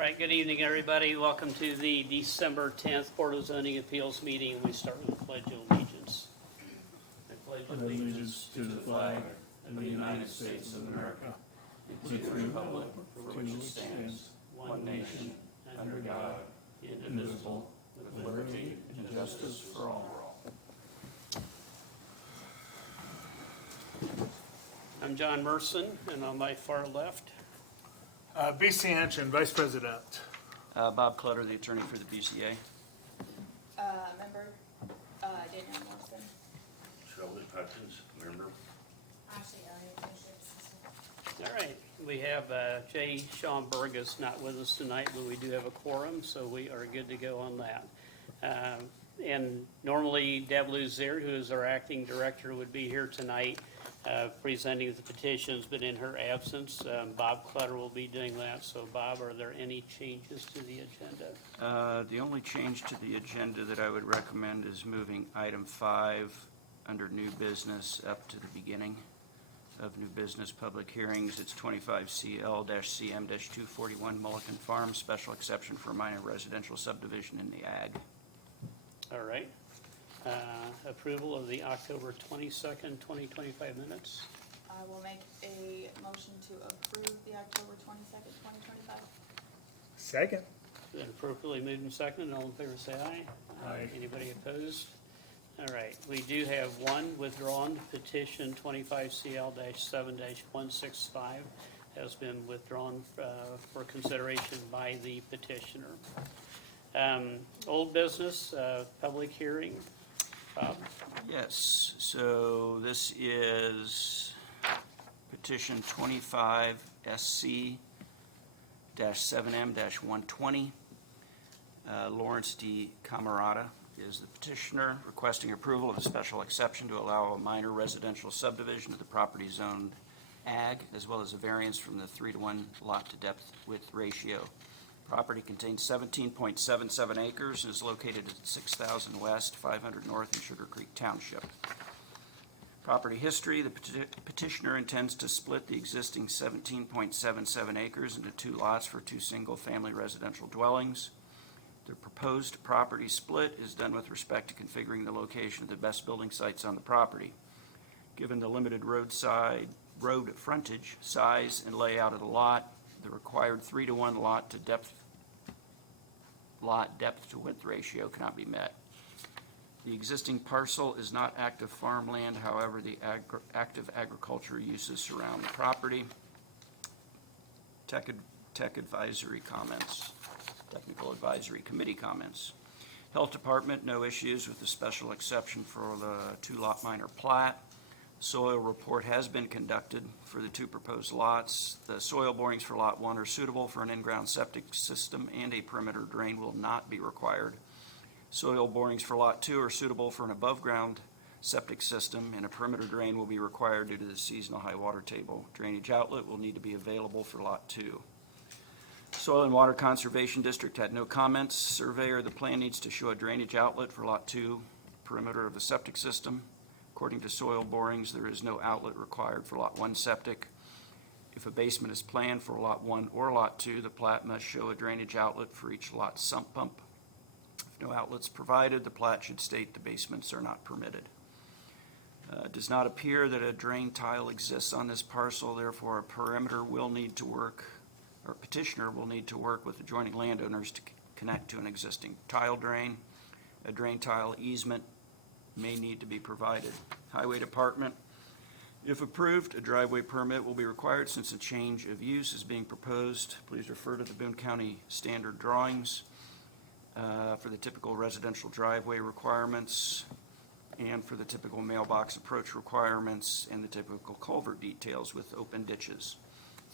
right, good evening, everybody. Welcome to the December 10th Board of Zoning Appeals meeting. We start with the Pledge of Allegiance. I pledge allegiance to the flag of the United States of America, and to the republic for which it stands, one nation, under God, indivisible, with liberty and justice for all. I'm John Merson, and on my far left, BC Anshin, Vice President. Bob Clutter, the attorney for the BZA. Member, Daniel Morrison. Shirley Hutchins, member. Ashley Elliott, Associate. all right, we have Jay Schaumburg is not with us tonight, but we do have a quorum, so we are good to go on that. And normally Deb Luzier, who is our acting director, would be here tonight presenting the petitions, but in her absence, Bob Clutter will be doing that. So Bob, are there any changes to the agenda? The only change to the agenda that I would recommend is moving item 5 under new business up to the beginning of new business public hearings. It's 25 CL-CM-241 Mulligan Farm, special exception for minor residential subdivision in the ag. All right. Approval of the October 22nd, 2025 minutes. I will make a motion to approve the October 22nd, 2025. Second. Then appropriately moved and seconded. All in favor say aye. Aye. Anybody opposed? All right. We do have one withdrawn petition, 25 CL-7-165 has been withdrawn for consideration by the petitioner. Old business, public hearing. Bob? Yes, so this is petition 25 SC-7M-120. Lawrence D. Camarada is the petitioner, requesting approval of a special exception to allow a minor residential subdivision of the property zoned ag, as well as a variance from the 3-to-1 lot to depth width ratio. Property contains 17.77 acres and is located at 6,000 West, 500 North in Sugar Creek Township. Property history: the petitioner intends to split the existing 17.77 acres into 2 lots for 2 single-family residential dwellings. The proposed property split is done with respect to configuring the location of the best building sites on the property. Given the limited road frontage, size, and layout of the lot, the required 3-to-1 lot depth to width ratio cannot be met. The existing parcel is not active farmland, however, the active agriculture uses surround the property. Technical advisory committee comments. Health Department, no issues with the special exception for the 2-lot minor plat. Soil report has been conducted for the 2 proposed lots. The soil borings for Lot 1 are suitable for an in-ground septic system, and a perimeter drain will not be required. Soil borings for Lot 2 are suitable for an above-ground septic system, and a perimeter drain will be required due to the seasonal high water table. Drainage outlet will need to be available for Lot 2. Soil and Water Conservation District had no comments. Surveyor of the plan needs to show a drainage outlet for Lot 2, perimeter of the septic system. According to soil borings, there is no outlet required for Lot 1 septic. If a basement is planned for Lot 1 or Lot 2, the plat must show a drainage outlet for each lot sump pump. If no outlets provided, the plat should state the basements are not permitted. It does not appear that a drain tile exists on this parcel, therefore a perimeter will need to work, or petitioner will need to work with adjoining landowners to connect to an existing tile drain. A drain tile easement may need to be provided. Highway Department, if approved, a driveway permit will be required since a change of use is being proposed. Please refer to the Boone County standard drawings for the typical residential driveway requirements and for the typical mailbox approach requirements and the typical culvert details with open ditches.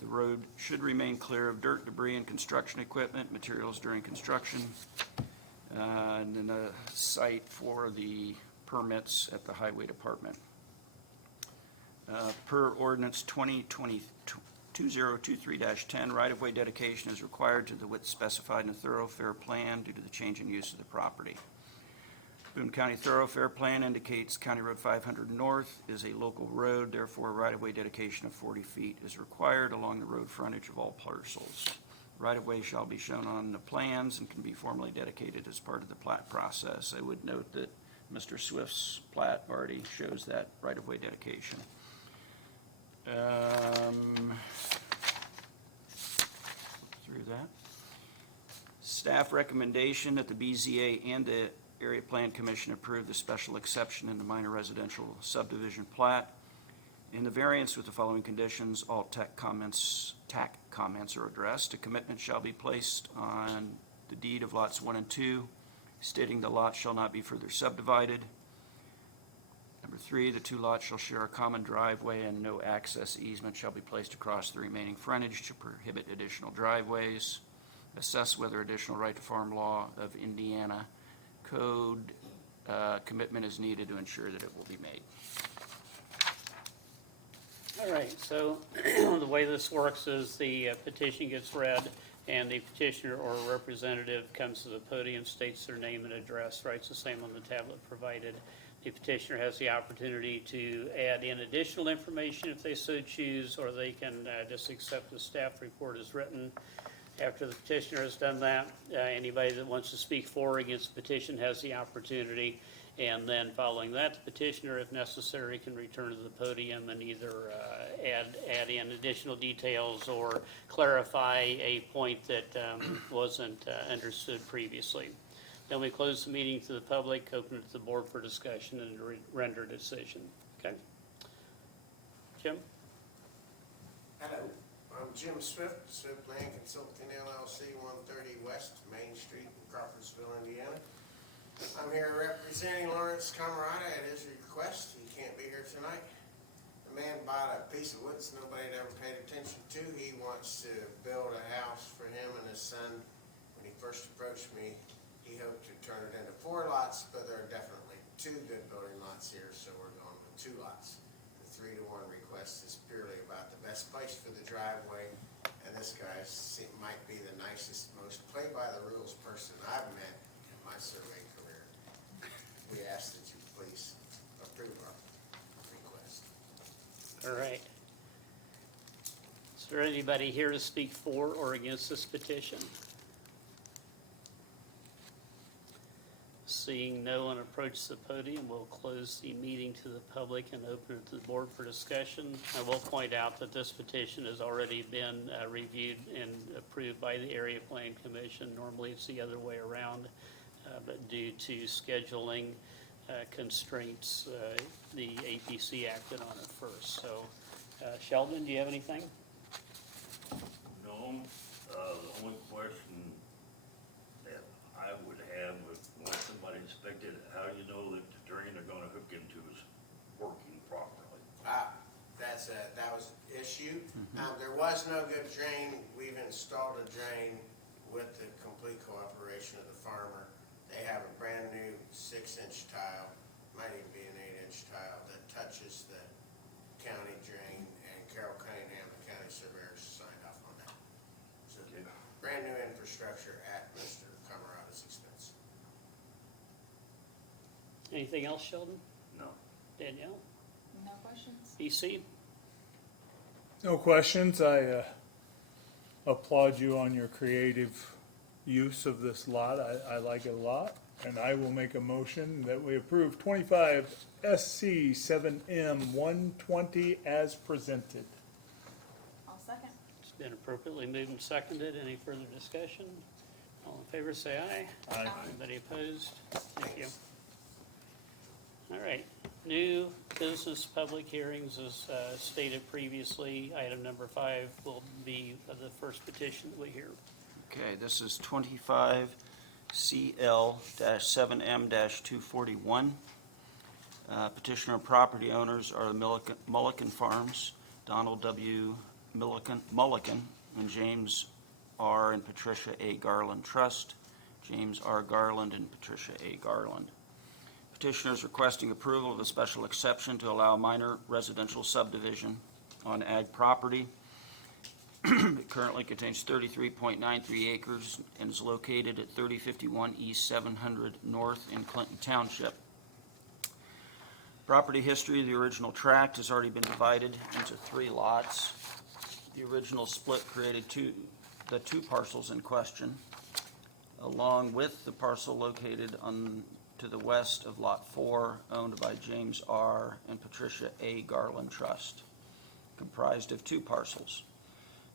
The road should remain clear of dirt, debris, and construction equipment, materials during construction, and then the site for the permits at the Highway Department. Per ordinance 2023-10, right-of-way dedication is required to the width specified in the thoroughfare plan due to the change in use of the property. Boone County Thoroughfare Plan indicates County Road 500 North is a local road, therefore right-of-way dedication of 40 feet is required along the road frontage of all parcels. Right-of-way shall be shown on the plans and can be formally dedicated as part of the plat process. I would note that Mr. Swift's plat already shows that right-of-way dedication. Through that. Staff recommendation that the BZA and the Area Plan Commission approve the special exception in the minor residential subdivision plat. In the variance with the following conditions, all TAC comments are addressed. A commitment shall be placed on the deed of lots 1 and 2, stating the lots shall not be further subdivided. Number 3, the 2 lots shall share a common driveway and no access easement shall be placed across the remaining frontage to prohibit additional driveways. Assess whether additional right to farm law of Indiana code commitment is needed to ensure that it will be made. All right, so the way this works is the petition gets read, and the petitioner or representative comes to the podium, states their name and address, writes the same on the tablet provided. The petitioner has the opportunity to add in additional information if they so choose, or they can just accept the staff report as written. After the petitioner has done that, anybody that wants to speak for or against the petition has the opportunity. And then following that, the petitioner, if necessary, can return to the podium and either add in additional details or clarify a point that wasn't understood previously. Then we close the meeting to the public, open it to the board for discussion and render a decision. Okay? Jim? Hello, I'm Jim Swift, Swift Land Consulting LLC, 130 West Main Street in Crawfordsville, Indiana. I'm here representing Lawrence Camarada at his request. He can't be here tonight. The man bought a piece of woods nobody had ever paid attention to. He wants to build a house for him and his son. When he first approached me, he hoped to turn it into 4 lots, but there are definitely 2 good building lots here, so we're going with 2 lots. The 3-to-1 request is purely about the best place for the driveway, and this guy might be the nicest, most play-by-the-rules person I've met in my survey career. We ask that you please approve our request. All right. Is there anybody here to speak for or against this petition? Seeing no one approach the podium, we'll close the meeting to the public and open it to the board for discussion. I will point out that this petition has already been reviewed and approved by the Area Plan Commission. Normally it's the other way around, but due to scheduling constraints, the APC acted on it first. So, Sheldon, do you have anything? No, the only question that I would have when somebody inspected it, how do you know that the drain they're gonna hook into is working properly? That was an issue. There was no good drain. We've installed a drain with the complete cooperation of the farmer. They have a brand new 6-inch tile, might even be an 8-inch tile, that touches the county drain, and Carol Cunningham, the county surveyor, signed off on that. So Okay. brand new infrastructure at Mr. Camarada's expense. Anything else, Sheldon? No. Danielle? No questions? BC? No questions. I applaud you on your creative use of this lot. I like it a lot. And I will make a motion that we approve 25 SC 7M 120 as presented. I'll second. It's been appropriately moved and seconded. Any further discussion? All in favor, say aye. Aye. Anybody opposed? Thank you. All right, new business public hearings as stated previously. Item number 5 will be the first petition that we hear. Okay, this is 25 CL-7M-241. Petitioner and property owners are the Mulliken Farms, Donald W. Mulliken, and James R. and Patricia A. Garland Trust, James R. Garland and Patricia A. Garland. Petitioner is requesting approval of a special exception to allow minor residential subdivision on ag property. It currently contains 33.93 acres and is located at 3051 East 700 North in Clinton Township. Property history: the original tract has already been divided into 3 lots. The original split created 2 the two parcels in question, along with the parcel located to the west of Lot 4, owned by James R. and Patricia A. Garland Trust, comprised of two parcels.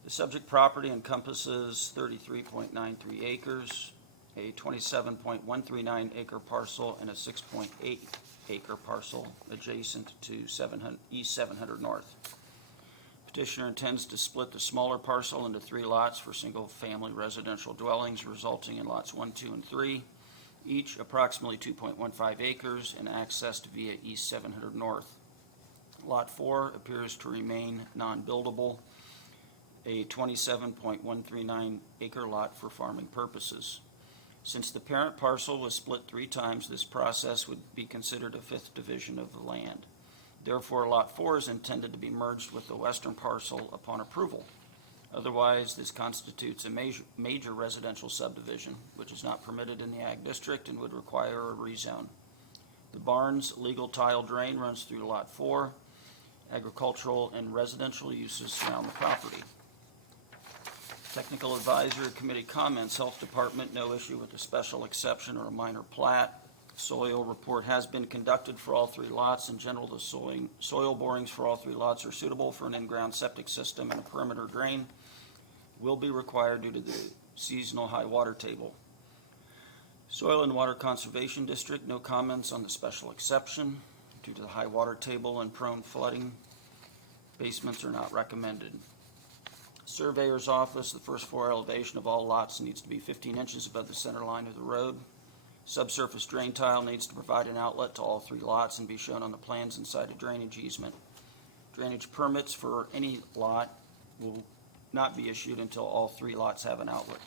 The subject property encompasses 33.93 acres, a 27.139 acre parcel, and a 6.8 acre parcel adjacent to East 700 North. Petitioner intends to split the smaller parcel into 3 lots for single-family residential dwellings, resulting in lots 1, 2, and 3, each approximately 2.15 acres and accessed via East 700 North. Lot 4 appears to remain non-buildable, a 27.139 acre lot for farming purposes. Since the parent parcel was split 3 times, this process would be considered a 5th division of the land. Therefore, Lot 4 is intended to be merged with the western parcel upon approval. Otherwise, this constitutes a major residential subdivision, which is not permitted in the Ag District and would require a rezone. The Barnes legal tile drain runs through Lot 4. Agricultural and residential uses surround the property. Technical Advisory Committee comments. Health Department, no issue with a special exception or a minor plat. Soil report has been conducted for all 3 lots. In general, the soil borings for all 3 lots are suitable for an in-ground septic system, and a perimeter drain will be required due to the seasonal high water table. Soil and Water Conservation District, no comments on the special exception. Due to the high water table and prone flooding, basements are not recommended. Surveyor's Office, the first floor elevation of all lots needs to be 15 inches above the center line of the road. Subsurface drain tile needs to provide an outlet to all 3 lots and be shown on the plans inside a drainage easement. Drainage permits for any lot will not be issued until all 3 lots have an outlet.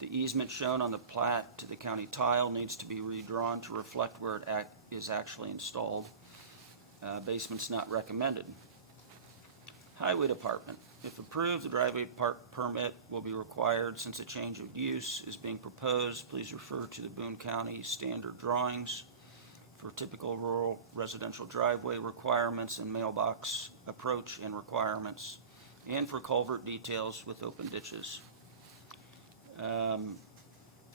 The easement shown on the plat to the county tile needs to be redrawn to reflect where it is actually installed. Basement's not recommended. Highway Department. If approved, the driveway permit will be required since a change of use is being proposed. Please refer to the Boone County standard drawings for typical rural residential driveway requirements and mailbox approach and requirements, and for culvert details with open ditches.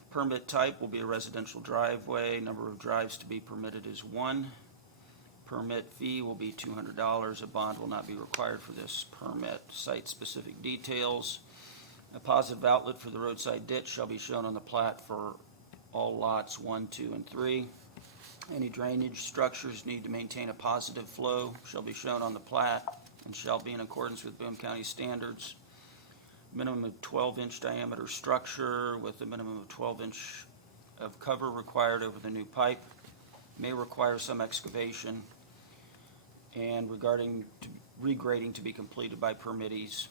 Permit type will be a residential driveway. Number of drives to be permitted is 1. Permit fee will be $200. A bond will not be required for this permit. Site-specific details. A positive outlet for the roadside ditch shall be shown on the plat for all lots 1, 2, and 3. Any drainage structures need to maintain a positive flow shall be shown on the plat and shall be in accordance with Boone County standards. Minimum of 12-inch diameter structure with a minimum of 12-inch of cover required over the new pipe. May require some excavation, and regarding regrading to be completed by permittees.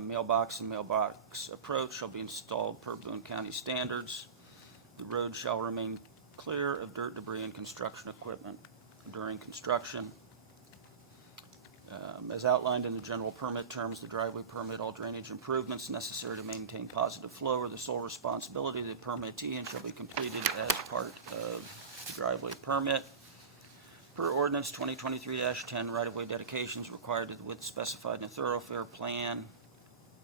Mailbox and mailbox approach shall be installed per Boone County standards. The road shall remain clear of dirt, debris, and construction equipment during construction. As outlined in the general permit terms, the driveway permit, all drainage improvements necessary to maintain positive flow are the sole responsibility of the permittee and shall be completed as part of the driveway permit. Per ordinance 2023-10, right-of-way dedications required to the width specified in a thoroughfare plan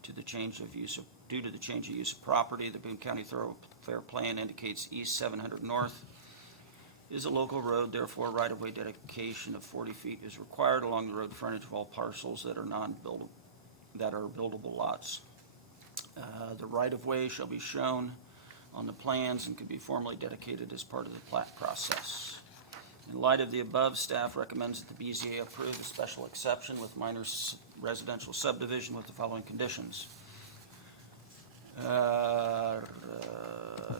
due to the change of use of property. The Boone County Thoroughfare Plan indicates East 700 North is a local road, therefore right-of-way dedication of 40 feet is required along the road frontage of all parcels that are buildable lots. The right-of-way shall be shown on the plans and could be formally dedicated as part of the plat process. In light of the above, staff recommends that the BZA approve a special exception with minor residential subdivision with the following conditions.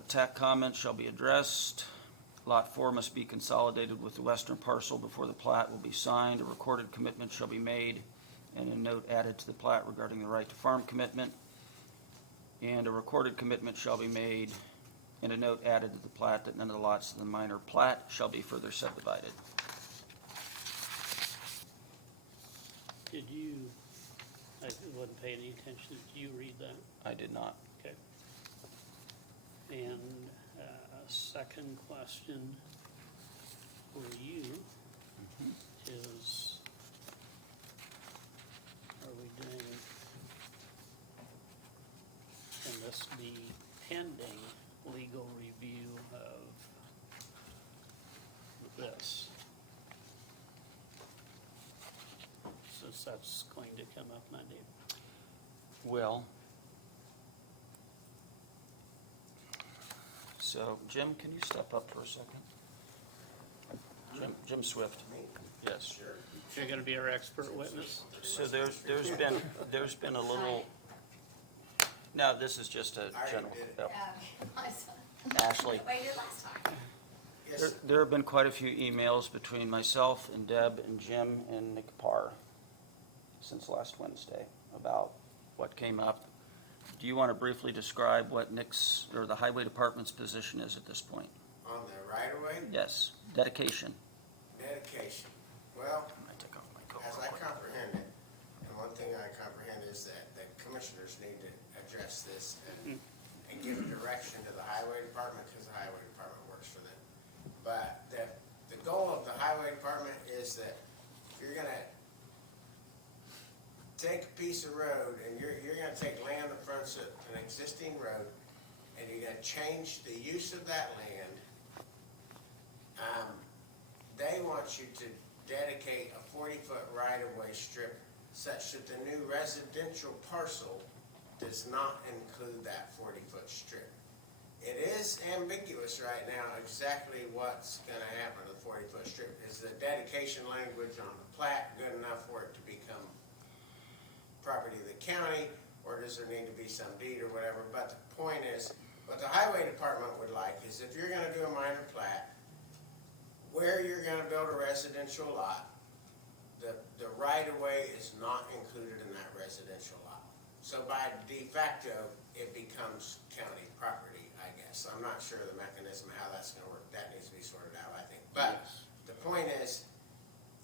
TAC comments shall be addressed. Lot 4 must be consolidated with the western parcel before the plat will be signed. A recorded commitment shall be made and a note added to the plat regarding the right to farm commitment. And a recorded commitment shall be made and a note added to the plat that none of the lots in the minor plat shall be further subdivided. Did you, I wasn't paying any attention, did you read that? I did not. Okay. And second question for you is, are we doing this be pending legal review of this? Since that's going to come up Monday. Well, so Jim, can you step up for a second? Jim Swift, yes. Sure. You're gonna be our expert witness? So there's been a little, no, this is just a I already general. did it. Yep. My son. Ashley, Waited last time. Yes, there have been quite a few emails between myself and Deb and Jim and Nick Parr since last Wednesday about what came up. Do you want to briefly describe what Nick's, or the Highway Department's position is at this point? on the right of way, Yes, dedication. dedication. Well, I might take off my coat as real I quick. comprehend it, and one thing I comprehend is that the commissioners need to address this and give direction to the highway department, because the highway department works for them. But the goal of the highway department is that if you're gonna take a piece of road and you're gonna take land that fronts an existing road and you're gonna change the use of that land, they want you to dedicate a 40-foot right-of-way strip such that the new residential parcel does not include that 40-foot strip. It is ambiguous right now exactly what's gonna happen to the 40-foot strip. Is the dedication language on the plat good enough for it to become property of the county, or does there need to be some deed or whatever? But the point is, what the highway department would like is if you're gonna do a minor plat, where you're gonna build a residential lot, the right-of-way is not included in that residential lot. So by de facto, it becomes county property, I guess. I'm not sure the mechanism of how that's gonna work. That needs to be sorted out, I think. But the point is,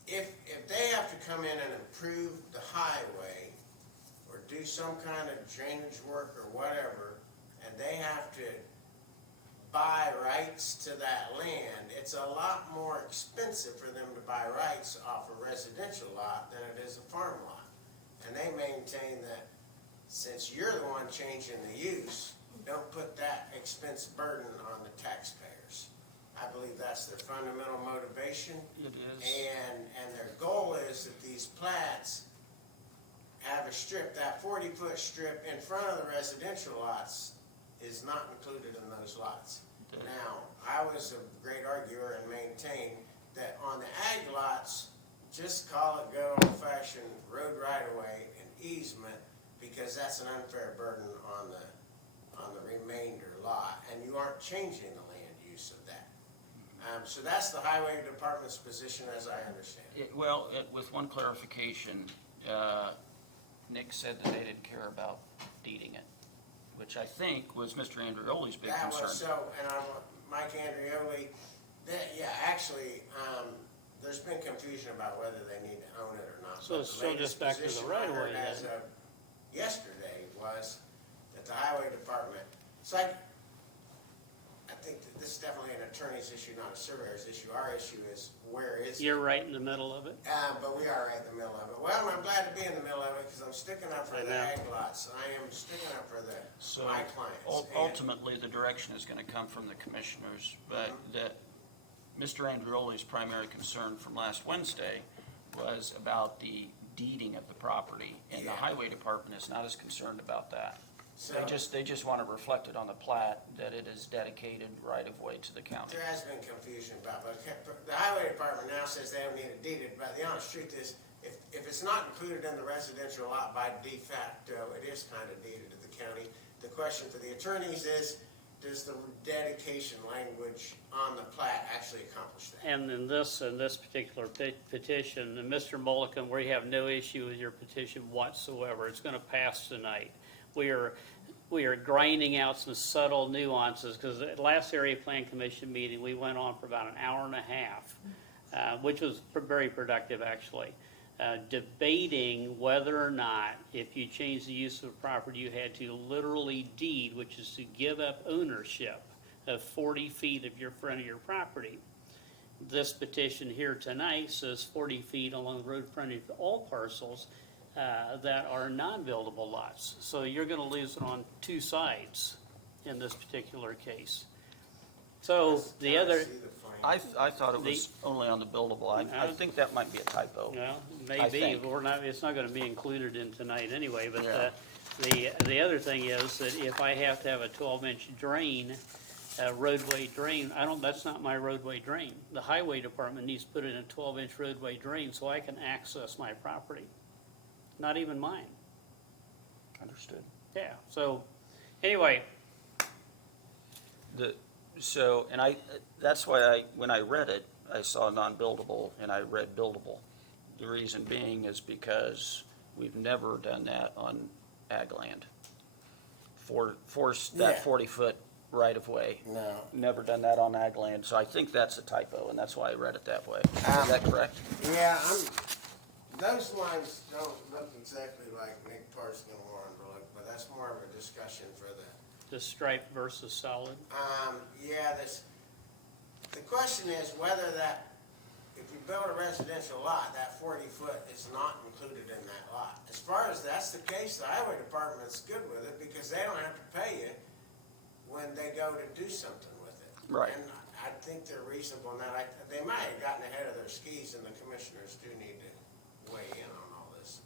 if they have to come in and improve the highway or do some kind of drainage work or whatever, and they have to buy rights to that land, it's a lot more expensive for them to buy rights off a residential lot than it is a farm lot. And they maintain that since you're the one changing the use, don't put that expense burden on the taxpayers. I believe that's their fundamental motivation. It is. And their goal is that these plats have a strip, that 40-foot strip in front of the residential lots is not included in those lots. Now, I was a great arguer and maintained that on the ag lots, just call it good old-fashioned road right-of-way and easement, because that's an unfair burden on the remainder lot, and you aren't changing the land use of that. So that's the highway department's position as I understand it. With one clarification, Nick said that they didn't care about deeding it, which I think was Mr. Andreoli's big That concern. was so, and Mike Andreoli, actually, there's been confusion about whether they need to own it or not. So But it's the still latest just back to the position right I of way heard as then. of yesterday was that the highway department, it's like, I think that this is definitely an attorney's issue, not a surveyor's issue. Our issue is, where is it? You're right in the middle of it. But we are right in the middle of it. Well, I'm glad to be in the middle of it because I'm sticking up for I the know. ag lots. I am sticking up for So my clients. And- ultimately, the direction is going to come from the commissioners, but that Mr. Andreoli's primary concern from last Wednesday was about the deeding of the property, and the Yeah. highway department is not as concerned about that. So- They just want to reflect it on the plat that it is dedicated right of way to the county. There has been confusion about it. The highway department now says they don't need it deeded, but the honest truth is, if it's not included in the residential lot by de facto, it is kind of deeded to the county. The question for the attorneys is, does the dedication language on the plat actually accomplish that? And in this particular petition, and Mr. Mulliken, we have no issue with your petition whatsoever. It's gonna pass tonight. We are grinding out some subtle nuances, because at last area plan commission meeting, we went on for about an hour and a half, which was very productive, actually, debating whether or not, if you change the use of property, you had to literally deed, which is to give up ownership of 40 feet of your front of your property. This petition here tonight says 40 feet along the road frontage of all parcels. that are non-buildable lots. So you're gonna lose it on two sides in this particular case. So the Kinda other, see the frame. I thought it was only on the buildable. I think that might be a typo. well, I maybe, think. but it's not gonna be included in tonight anyway, but Yeah. the other thing is that if I have to have a 12-inch drain, a roadway drain, that's not my roadway drain. The highway department needs to put in a 12-inch roadway drain so I can access my property. Not even mine. Understood. Yeah, so, anyway, That's why when I read it, I saw non-buildable and I read buildable. The reason being is because we've never done that on ag land. Force that Yeah. 40-foot right-of-way. No. Never done that on ag land, so I think that's a typo, and that's why I read it that way. Is that correct? Yeah, those lines don't look exactly like Nick Parsons and Warren look, but that's more of a discussion for the stripe versus solid. the question is whether that, if you build a residential lot, that 40-foot is not included in that lot. As far as that's the case, the highway department's good with it because they don't have to pay you when they go to do something with it. Right. And I think they're reasonable in that. They might have gotten ahead of their skis, and the commissioners do need to weigh in on all this.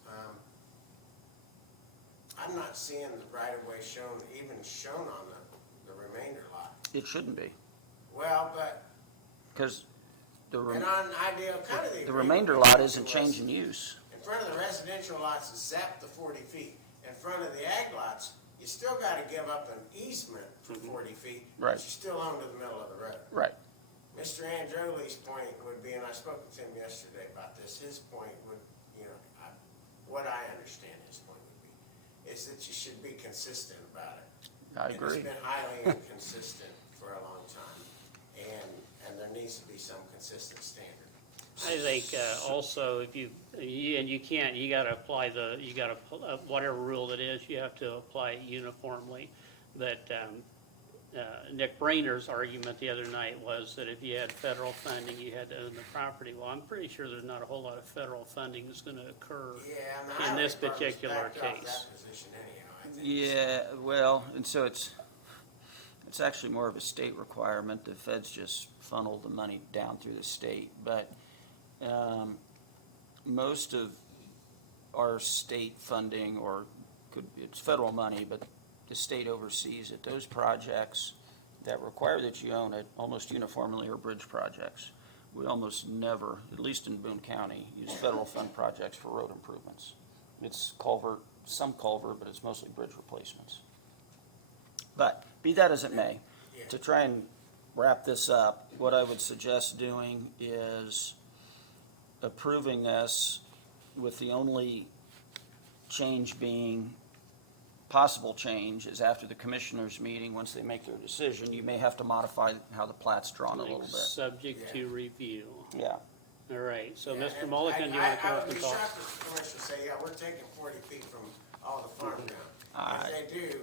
I'm not seeing the right-of-way even shown on the remainder lot. It shouldn't be, Well, but, because and on ideal, kind of the remainder lot isn't changing use. In front of the residential lots, zap the 40 feet. In front of the ag lots, you still gotta give up an easement for 40 feet. Right. But you still own to the middle of the road. Right. Mr. Androli's point would be, and I spoke with him yesterday about this, his point would, what I understand his point would be, is that you should be consistent about it. I And agree. it's been highly inconsistent for a long time, and there needs to be some consistent standard. I think also if you gotta apply whatever rule it is, you have to apply it uniformly. But Nick Brainer's argument the other night was that if you had federal funding, you had to own the property. Well, I'm pretty sure there's not a whole lot of federal funding that's gonna occur. Yeah, and the In highway this department's particular backed off case. that position anyhow, I think. Yeah, well, and so it's actually more of a state requirement. The feds just funnel the money down through the state. But most of our state funding, it's federal money, but the state oversees it. Those projects that require that you own it almost uniformly are bridge projects. We almost never, at least in Boone County, use federal fund projects for road improvements. It's some culvert, but it's mostly bridge replacements. But be that as it may, to try and wrap this up, what I would suggest doing is approving this with the only change being, possible change is after the commissioners meeting, once they make their decision, you may have to modify how the plat's drawn a little bit. Subject to review. Yeah, All right, so Yeah, Mr. and Mulligan, do you wanna come I up would and be talk? shocked if the commissioners say, yeah, we're taking 40 feet from all the farm ground. Alright. If they do,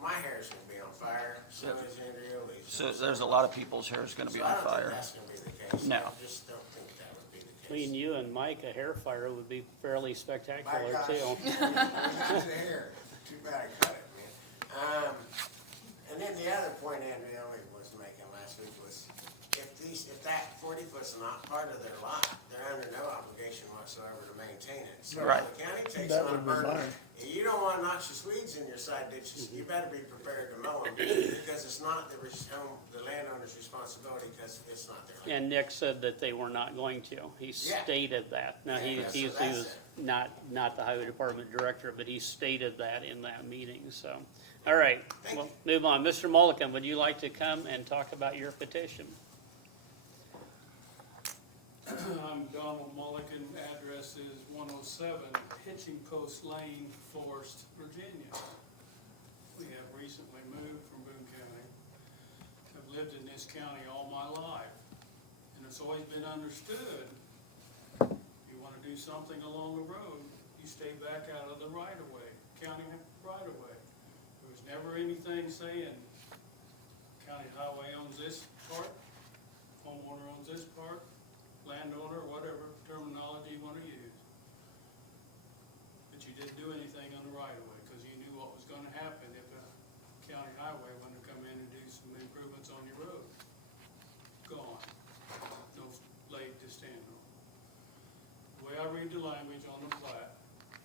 my hair's gonna be on fire, so is Andreoli's. so there's a lot of people's hair is gonna be on So I don't fire. think that's gonna be the case. No. I just don't think that would be the case. Between you and Mike, a hair fire would be fairly My spectacular gosh, too. Look at the hair. Too bad I cut it, man. And then the other point Andreoli was making last week was, if that 40 foot's not part of their lot, they're under no obligation whatsoever to maintain it. So Right. the county takes That on a would be burden. mine. You don't want noxious weeds in your side ditches, you better be prepared to mow them, because it's not the landowner's responsibility, because it's not their land. And Nick said that they were not going to. He Yeah. stated that. Now, he Yeah, so was that's it. not the highway department director, but he stated that in that meeting, so. All right, Thank well, you. move on. Mr. Mulligan, would you like to come and talk about your petition? I'm Donald Mulligan, address is 107 Hitching Post Lane, Forest, Virginia. We have recently moved from Boone County. I've lived in this county all my life, and it's always been understood, you want to do something along the road, you stay back out of the right-of-way, county right-of-way. There was never anything saying county highway owns this part, homeowner owns this part, landowner, whatever terminology you want to use. didn't do anything on the right of way, because you knew what was gonna happen if a county highway wanted to come in and do some improvements on your road. Gone. No leg to stand on. The way I read the language on the plat,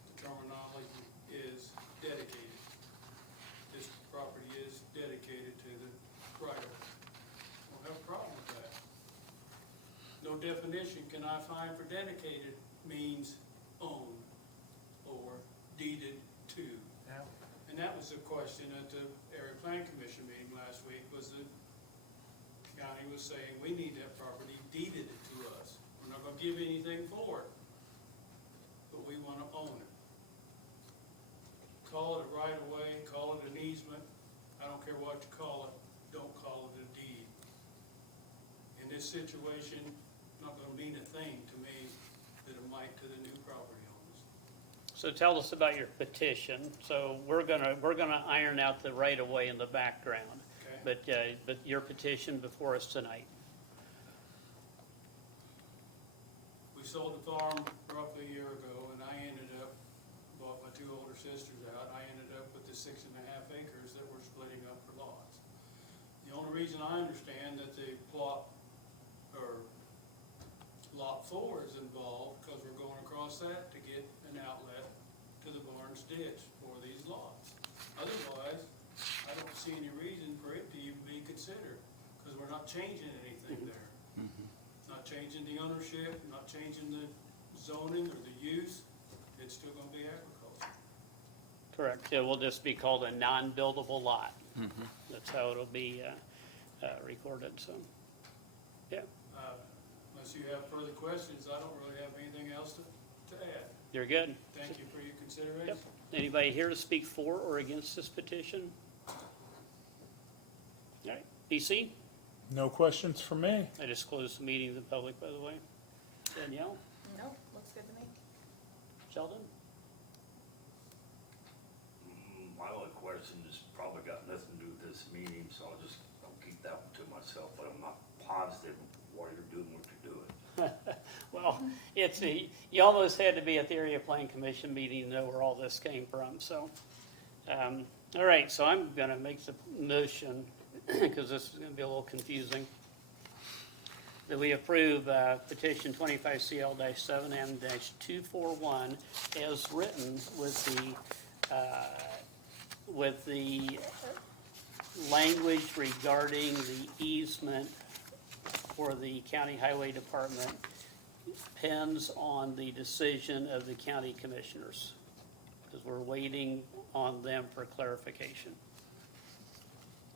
the terminology is dedicated. This property is dedicated to the right of way. Don't have a problem with that. No definition can I find for dedicated means owned or deeded to. And that was the question at the Area Plan Commission meeting last week, was the county was saying, we need that property deeded to us. We're not gonna give anything for it, but we wanna own it. Call it a right of way, call it an easement, I don't care what you call it, don't call it a deed. In this situation, not gonna mean a thing to me that it might to the new property owners. So tell us about your petition. So we're gonna iron out the right of way in the background. Okay. But your petition before us tonight. We sold the farm roughly a year ago, and I ended up, bought my two older sisters out, I ended up with the 6.5 acres that we're splitting up for lots. The only reason I understand that the plot, or lot 4 is involved, because we're going across that to get an outlet to the Barnes ditch for these lots. Otherwise, I don't see any reason for it to even be considered, because we're not changing anything there. Not changing the ownership, not changing the zoning or the use, it's still gonna be agriculture. Correct. It will just be called a non-buildable lot. That's how it'll be recorded, so, yeah, Unless you have further questions, I don't really have anything else to add. you're good. Thank you for your consideration. Yep. Anybody here to speak for or against this petition? All right, BC? No questions for me. I just closed the meeting to the public, by the way. Danielle? Nope, looks good to me. Sheldon? My only question is probably got nothing to do with this meeting, so I'll keep that one to myself, but I'm not positive why you're doing what you're doing. Well, you almost had to be at the Area Plan Commission meeting to know where all this came from, so. All right, so I'm gonna make the motion, because this is gonna be a little confusing, that we approve petition 25CL-7M-241 as written with the language regarding the easement for the county highway department depends on the decision of the county commissioners, because we're waiting on them for clarification.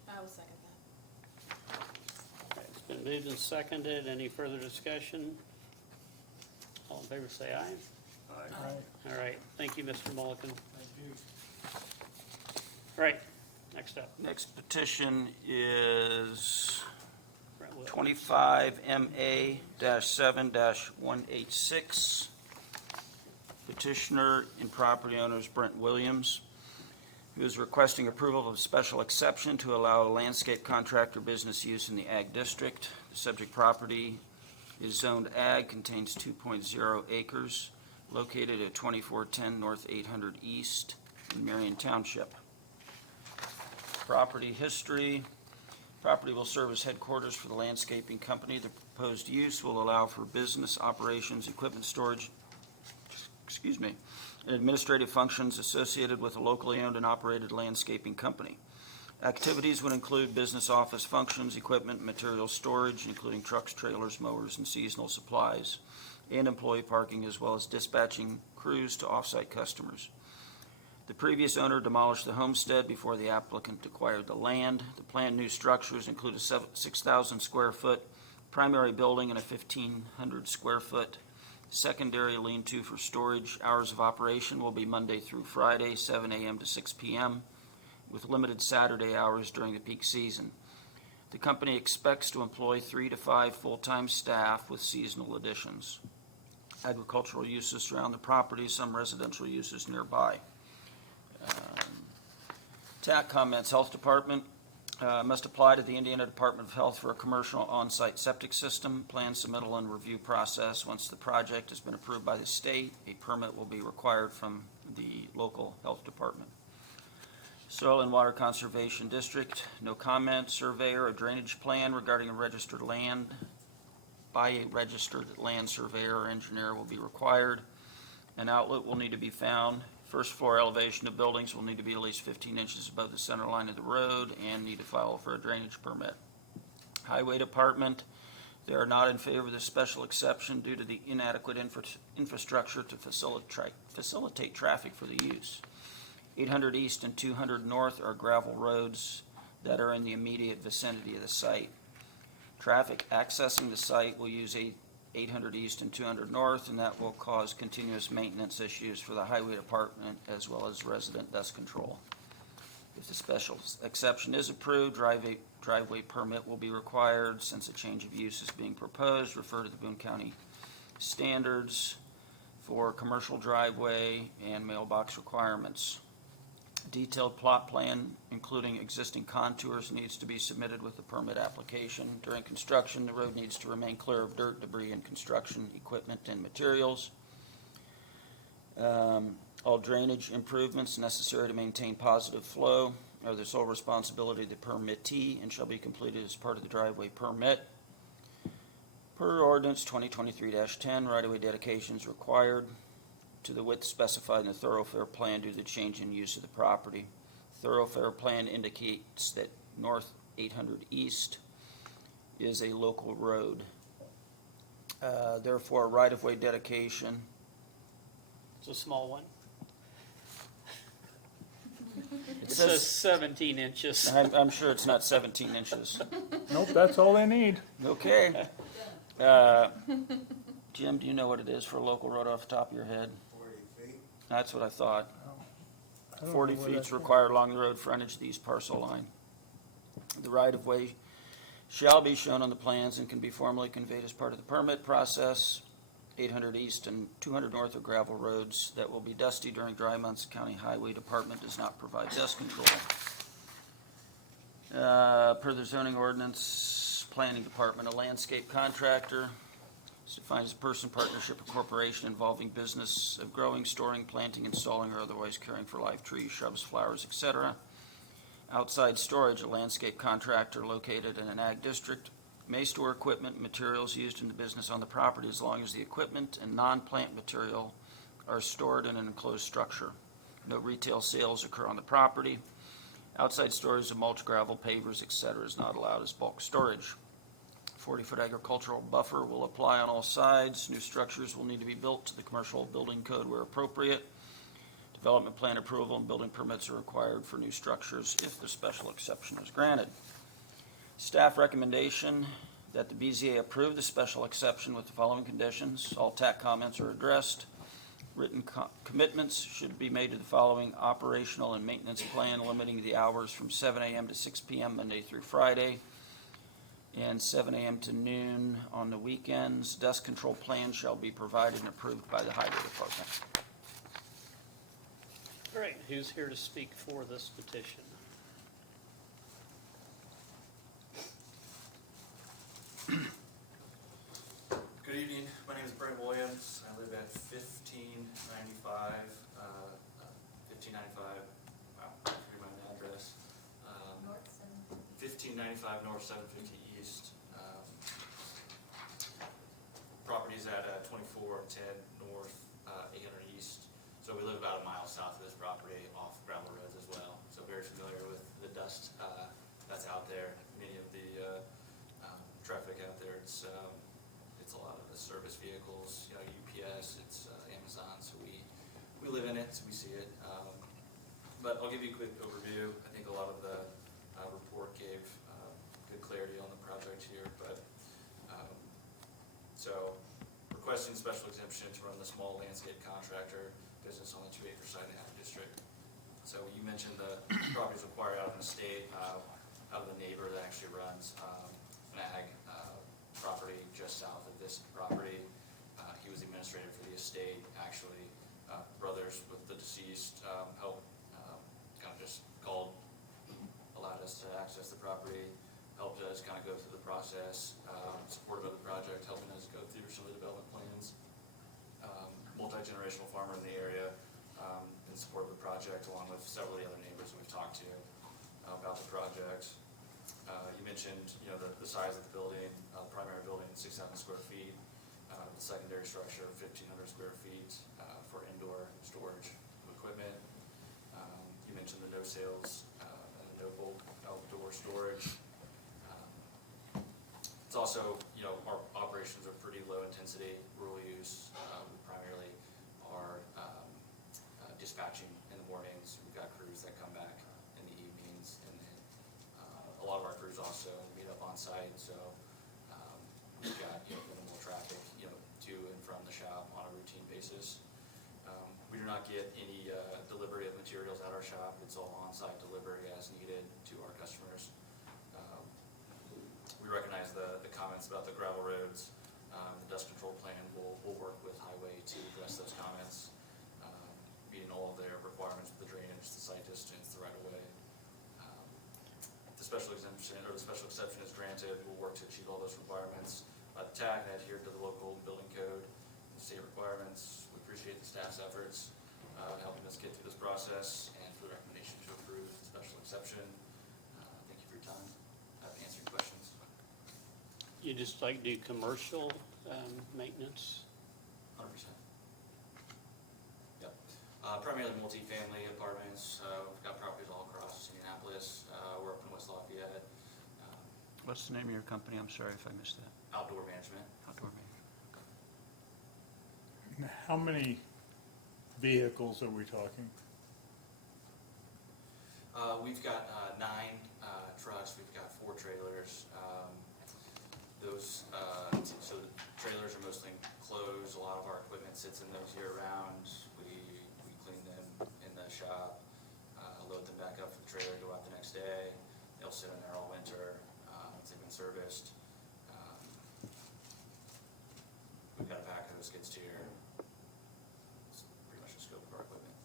I will second that. Okay, it's been moved and seconded. Any further discussion? All in favor, say aye. All right, thank you, Mr. Mulliken. Thank you. All right, next up. Next petition is Brent Will. 25MA-7-186. Petitioner and property owners Brent Williams, who is requesting approval of a special exception to allow a landscape contractor business use in the Ag District. The subject property is zoned Ag, contains 2.0 acres, located at 2410 North 800 East in Marion Township. Property history. Property will serve as headquarters for the landscaping company. The proposed use will allow for business operations, equipment storage, and administrative functions associated with a locally owned and operated landscaping company. Activities would include business office functions, equipment, and material storage, including trucks, trailers, mowers, and seasonal supplies, and employee parking, as well as dispatching crews to off-site customers. The previous owner demolished the homestead before the applicant acquired the land. The planned new structures include a 6,000 square foot primary building and a 1,500 square foot secondary lean-to for storage. Hours of operation will be Monday through Friday, 7 a.m. to 6 p.m., with limited Saturday hours during the peak season. The company expects to employ 3 to 5 full-time staff with seasonal additions. Agricultural uses surround the property, some residential uses nearby. TAC comments. Health Department must apply to the Indiana Department of Health for a commercial on-site septic system. Plan submittal and review process. Once the project has been approved by the state, a permit will be required from the local health department. Soil and Water Conservation District, no comment. Surveyor, a drainage plan regarding a registered land by a registered land surveyor or engineer will be required. An outlet will need to be found. First floor elevation of buildings will need to be at least 15 inches above the center line of the road and need to file for a drainage permit. Highway Department, they are not in favor of this special exception due to the inadequate infrastructure to facilitate traffic for the use. 800 East and 200 North are gravel roads that are in the immediate vicinity of the site. Traffic accessing the site will use 800 East and 200 North, and that will cause continuous maintenance issues for the Highway Department as well as resident dust control. If the special exception is approved, driveway permit will be required. Since a change of use is being proposed, refer to the Boone County standards for commercial driveway and mailbox requirements. Detailed plot plan, including existing contours, needs to be submitted with the permit application. During construction, the road needs to remain clear of dirt, debris, and construction equipment and materials. All drainage improvements necessary to maintain positive flow are the sole responsibility of the permittee and shall be completed as part of the driveway permit. Per ordinance 2023-10, right-of-way dedications required to the width specified in the thoroughfare plan due to the change in use of the property. Thoroughfare plan indicates that North 800 East is a local road. Therefore, a right-of-way dedication. It's a small one. It It says says, 17 inches. I'm sure it's not 17 inches. Nope, that's all they need. Okay. Jim, do you know what it is for a local road off the top of your head? 40 feet. That's what I thought. I don't know 40 where feet that's is from. required along the road frontage of the east parcel line. The right-of-way shall be shown on the plans and can be formally conveyed as part of the permit process. 800 East and 200 North are gravel roads that will be dusty during dry months. County Highway Department does not provide dust control. Per the zoning ordinance, Planning Department, a landscape contractor is defined as a person, partnership, or corporation involving business of growing, storing, planting, installing, or otherwise caring for live trees, shrubs, flowers, etc. Outside storage, a landscape contractor located in an ag district may store equipment and materials used in the business on the property as long as the equipment and non-plant material are stored in an enclosed structure. No retail sales occur on the property. Outside storage of mulch, gravel, pavers, etc. is not allowed as bulk storage. 40-foot agricultural buffer will apply on all sides. New structures will need to be built to the commercial building code where appropriate. Development plan approval and building permits are required for new structures if the special exception is granted. Staff recommendation that the BZA approve the special exception with the following conditions. All TAC comments are addressed. Written commitments should be made to the following: operational and maintenance plan limiting the hours from 7 a.m. to 6 p.m. Monday through Friday, and 7 a.m. to noon on the weekends. Dust control plan shall be provided and approved by the Highway Department. All right, who's here to speak for this petition? Good evening, my name is Brent Williams, I live at 1595, wow, I forget my address. 1595 North 750 East. Property's at 2410 North, 800 East. So we live about a mile south of this property off gravel roads as well. So very familiar with the dust that's out there. Many of the traffic out there, it's a lot of the service vehicles, UPS, it's Amazon, so we live in it, so we see it. But I'll give you a quick overview. I think a lot of the report gave good clarity on the project here, but so requesting special exemption to run the small landscape contractor business on the 2-acre site in the ag district. So you mentioned the properties acquired out of the state, out of the neighbor that actually runs an ag property just south of this property. He was the administrator for the estate. Actually, brothers with the deceased helped, kind of just called, allowed us to access the property, helped us kind of go through the process, supportive of the project, helping us go through some of the development plans. Multi-generational farmer in the area, in support of the project, along with several of the other neighbors we've talked to about the project. You mentioned, the size of the building, primary building, 6,000 square feet, the secondary structure, 1,500 square feet for indoor storage of equipment. You mentioned the no sales and the no bulk outdoor storage. It's also, our operations are pretty low intensity, rural use. We primarily are dispatching in the mornings. We've got crews that come back in the evenings, and then a lot of our crews also meet up on site, so we've got minimal traffic to and from the shop on a routine basis. We do not get any delivery of materials at our shop. It's all on-site delivery as needed to our customers. We recognize the comments about the gravel roads. The dust control plan will work with Highway to address those comments, meeting all of their requirements with the drainage, the site distance, the right of way. The special exemption or the special exception is granted, we'll work to achieve all those requirements. The TAG and adhere to the local building code, the state requirements. We appreciate the staff's efforts helping us get through this process and for the recommendation to approve the special exception. Thank you for your time. Answering questions. You just like do commercial maintenance? 100%. Yep. Primarily multifamily apartments. We've got properties all across Indianapolis. We're up in West Lafayette. What's the name of your company? I'm sorry if I missed that. Outdoor management. Outdoor Management. How many vehicles are we talking? We've got 9 trucks. We've got 4 trailers. So the trailers are mostly enclosed. A lot of our equipment sits in those year-round. We clean them in the shop, load them back up for the trailer, go out the next day. They'll sit in there all winter once they've been serviced. We've got a backhoe, skid steer. It's pretty much the scope of our equipment.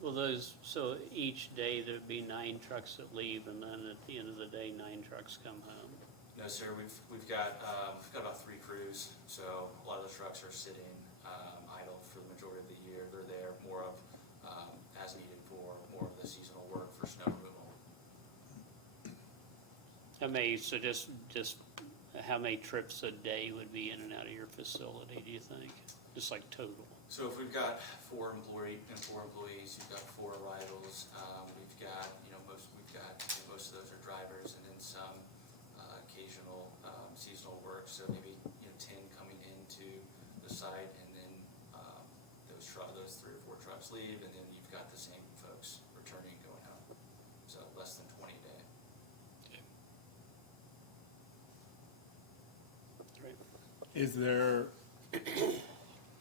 Well, so each day there'd be 9 trucks that leave, and then at the end of the day, 9 trucks come home. No, sir. We've got about 3 crews, so a lot of the trucks are sitting idle for the majority of the year. They're there more of as needed for more of the seasonal work for snow removal. So just how many trips a day would be in and out of your facility, do you think? Just like total? So if we've got 4 employees, you've got 4 arrivals. We've got most of those are drivers, and then some occasional seasonal work. So maybe 10 coming into the site, and then those 3 or 4 trucks leave, and then you've got the same folks returning, going home. So less than 20 a day. Great. Is there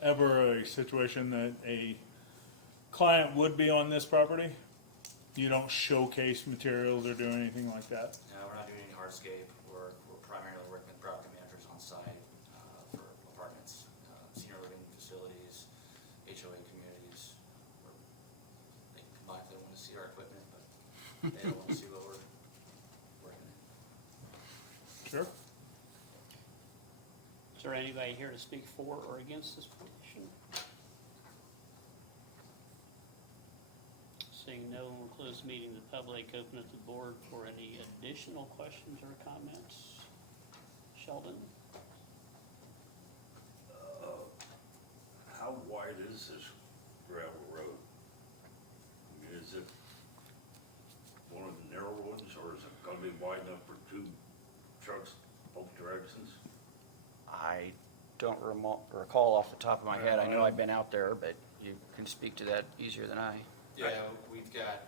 ever a situation that a client would be on this property? You don't showcase materials or do anything like that? No, we're not doing any hardscape. We're primarily working with property managers on site for apartments, senior living facilities, HOA communities. They can come by if they want to see our equipment, but they don't want to see what we're working in. Sure. Is there anybody here to speak for or against this petition? Seeing no one, will close the meeting to the public, open it to the board for any additional questions or comments. Sheldon? How wide is this gravel road? I mean, is it one of the narrow ones, or is it gonna be wide enough for 2 trucks both directions? I don't recall off the top of my head. I know I've been out there, but you can speak to that easier than I. Yeah, we've got,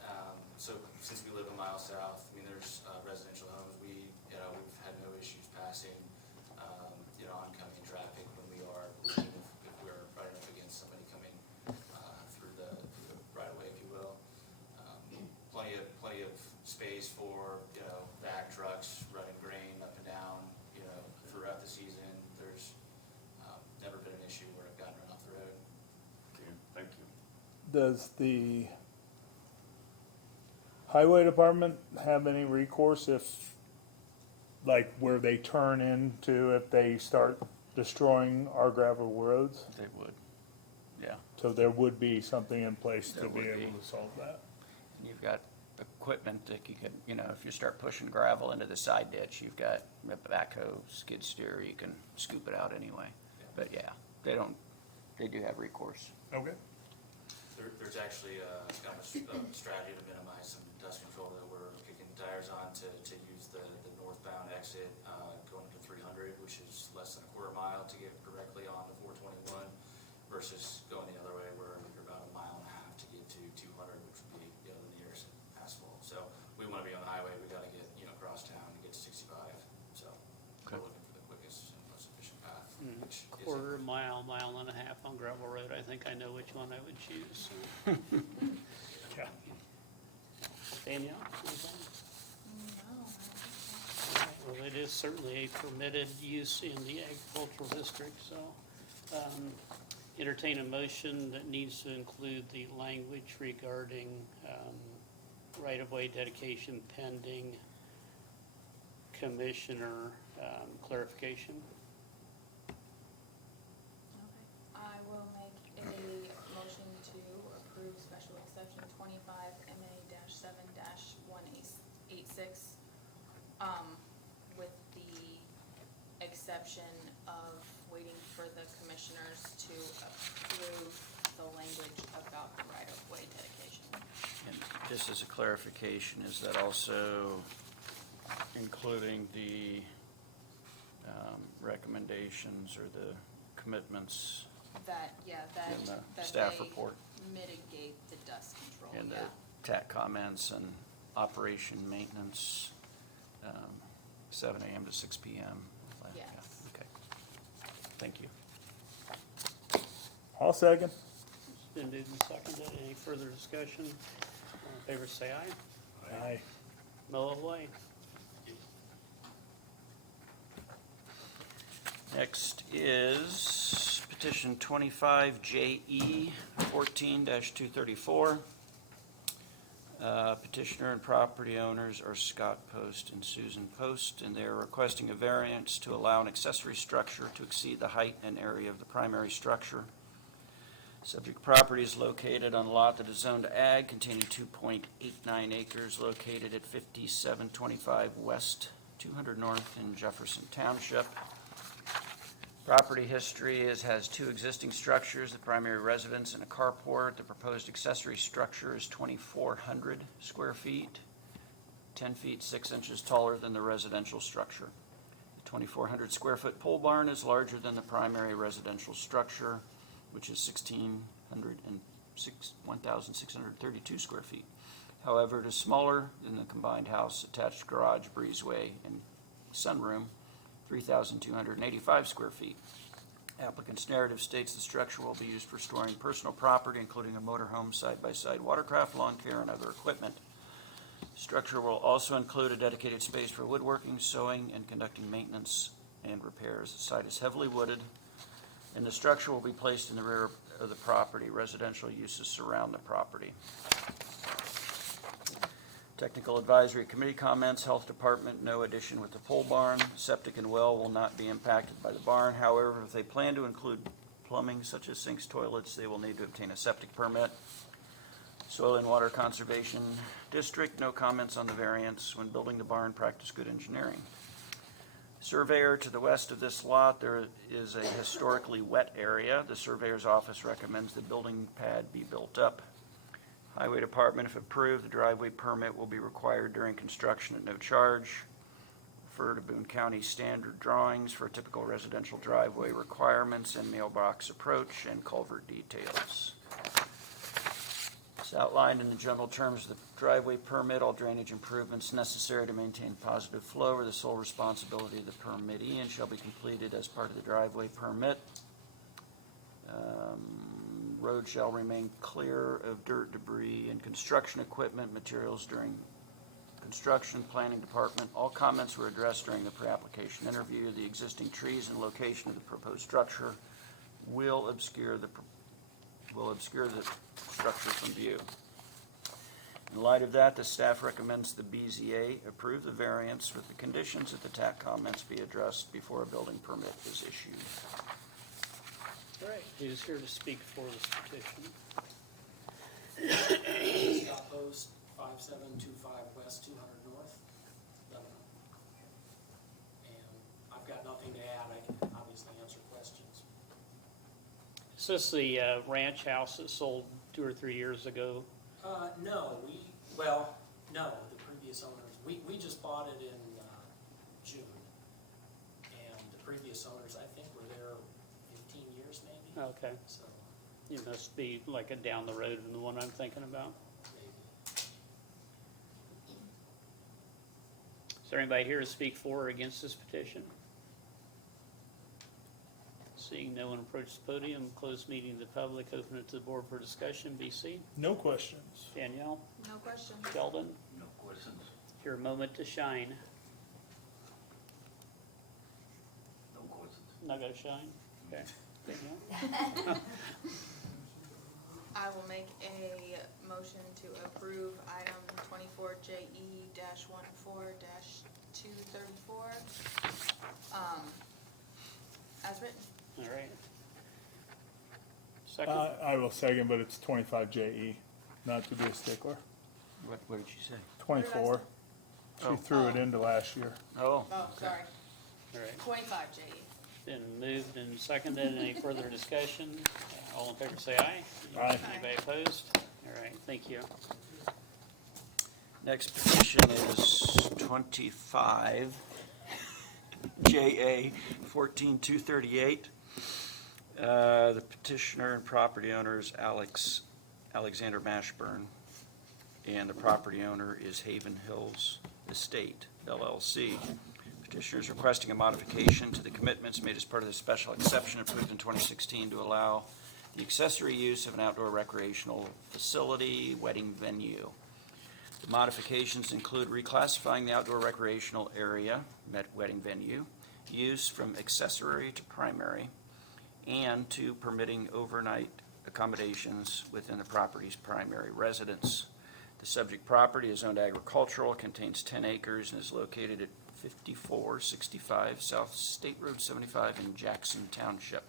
so since we live a mile south, there's residential homes. We've had no issues passing, oncoming traffic when we are leaving, if we're right up against somebody coming through the right of way, if you will. Plenty of space for, vac trucks running grain up and down, throughout the season. There's never been an issue where I've gotten run off the road. Okay, thank you. Does the highway department have any recourse if, like, where they turn into, if they start destroying our gravel roads? They would. Yeah. So there would be something in place to There be would able be. to solve that. And you've got equipment that you can, if you start pushing gravel into the side ditch, you've got a backhoe, skid steer, you can scoop it out anyway. But yeah, they do have recourse. Okay. There's actually kind of a strategy to minimize some dust control that we're kicking the tires on to use the northbound exit going to 300, which is less than a quarter mile to get directly on the 421 versus going the other way where you're about a mile and a half to get to 200, which would be the nearest asphalt. So we want to be on the highway, we got to get across town to get to 65. So Okay. we're looking for the quickest and most efficient path. Which is Quarter mile, mile and a half on gravel road, I think I know which one I would choose. Yeah. Danielle, anything? No, I don't think so. All right, well, it is certainly a permitted use in the agricultural district, so entertain a motion that needs to include the language regarding right-of-way dedication pending commissioner clarification. Okay. I will make a motion to approve special exception 25MA-7-186, with the exception of waiting for the commissioners to approve the language about the right-of-way dedication. And just as a clarification, is that also including the recommendations or the commitments That, yeah, in the that staff they report mitigate the dust control, and the yeah. TAC comments and operation maintenance, 7 a.m. to 6 p.m.? Yes. Okay. Thank you. I'll second. It's been moved and seconded. Any further discussion? All in favor, say aye. Aye. Mow away. Next is petition 25JE 14-234. Petitioner and property owners are Scott Post and Susan Post, and they're requesting a variance to allow an accessory structure to exceed the height and area of the primary structure. Subject property is located on a lot that is zoned ag containing 2.89 acres located at 5725 West, 200 North in Jefferson Township. Property history has two existing structures, the primary residence and a carport. The proposed accessory structure is 2,400 square feet, 10 feet 6 inches taller than the residential structure. The 2,400 square foot pole barn is larger than the primary residential structure, which is 1,632 square feet. However, it is smaller than the combined house, attached garage, breezeway, and sunroom, 3,285 square feet. Applicant's narrative states the structure will be used for storing personal property, including a motorhome, side-by-side watercraft, lawn care, and other equipment. Structure will also include a dedicated space for woodworking, sewing, and conducting maintenance and repairs. The site is heavily wooded, and the structure will be placed in the rear of the property. Residential uses surround the property. Technical Advisory Committee comments, Health Department, no addition with the pole barn. Septic and well will not be impacted by the barn. However, if they plan to include plumbing such as sinks, toilets, they will need to obtain a septic permit. Soil and Water Conservation District, no comments on the variance. When building the barn, practice good engineering. Surveyor, to the west of this lot, there is a historically wet area. The surveyor's office recommends the building pad be built up. Highway Department, if approved, the driveway permit will be required during construction at no charge. Refer to Boone County standard drawings for typical residential driveway requirements and mailbox approach and culvert details. It's outlined in the general terms of the driveway permit. All drainage improvements necessary to maintain positive flow are the sole responsibility of the permittee and shall be completed as part of the driveway permit. Road shall remain clear of dirt, debris, and construction equipment materials during construction. Planning Department, all comments were addressed during the pre-application interview. The existing trees and location of the proposed structure will obscure the structure from view. In light of that, the staff recommends the BZA approve the variance with the conditions that the TAC comments be addressed before a building permit is issued. All right, who's here to speak for this petition? Scott Post, 5725 West, 200 North, Lebanon. And I've got nothing to add. I can obviously answer questions. Is this the ranch house that sold 2 or 3 years ago? No, no, the previous owners, we just bought it in June. And the previous owners, I think, were there 15 years maybe, Okay, so it must be like a down the road from the one I'm thinking about. maybe. Is there anybody here to speak for or against this petition? Seeing no one approach the podium, close meeting to the public, open it to the board for discussion. BC, No questions. Danielle, No question. Sheldon, No questions. your moment to shine. No questions. Not gonna shine? Okay. Danielle? I will make a motion to approve item 24JE-14-234, as written. All right. Second, I will second, but it's 25 JE, not to be a stickler. What did you say? 24. She Oh. threw it into last year. Oh, Oh, sorry, all right. 25JE. Been moved and seconded. Any further discussion? All in favor say aye. Aye. Anybody opposed? All right, thank you. next petition is 25 JA 14238. The petitioner and property owner is Alexander Mashburn, and the property owner is Haven Hills Estate LLC. Petitioner is requesting a modification to the commitments made as part of the special exception approved in 2016 to allow the accessory use of an outdoor recreational facility, wedding venue. The modifications include reclassifying the outdoor recreational area, wedding venue, use from accessory to primary, and to permitting overnight accommodations within the property's primary residence. The subject property is zoned agricultural, contains 10 acres, and is located at 5465 South State Road 75 in Jackson Township.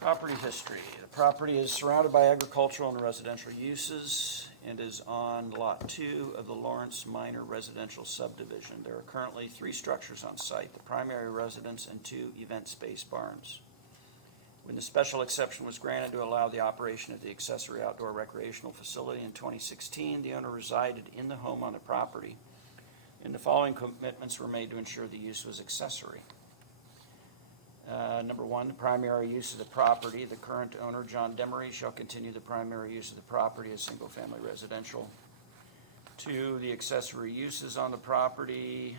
Property history. The property is surrounded by agricultural and residential uses and is on Lot 2 of the Lawrence Minor Residential Subdivision. There are currently 3 structures on site, the primary residence and 2 event space barns. When the special exception was granted to allow the operation of the accessory outdoor recreational facility in 2016, the owner resided in the home on the property, and the following commitments were made to ensure the use was accessory. Number 1, the primary use of the property. The current owner, John Demery, shall continue the primary use of the property as single-family residential. 2, the accessory uses on the property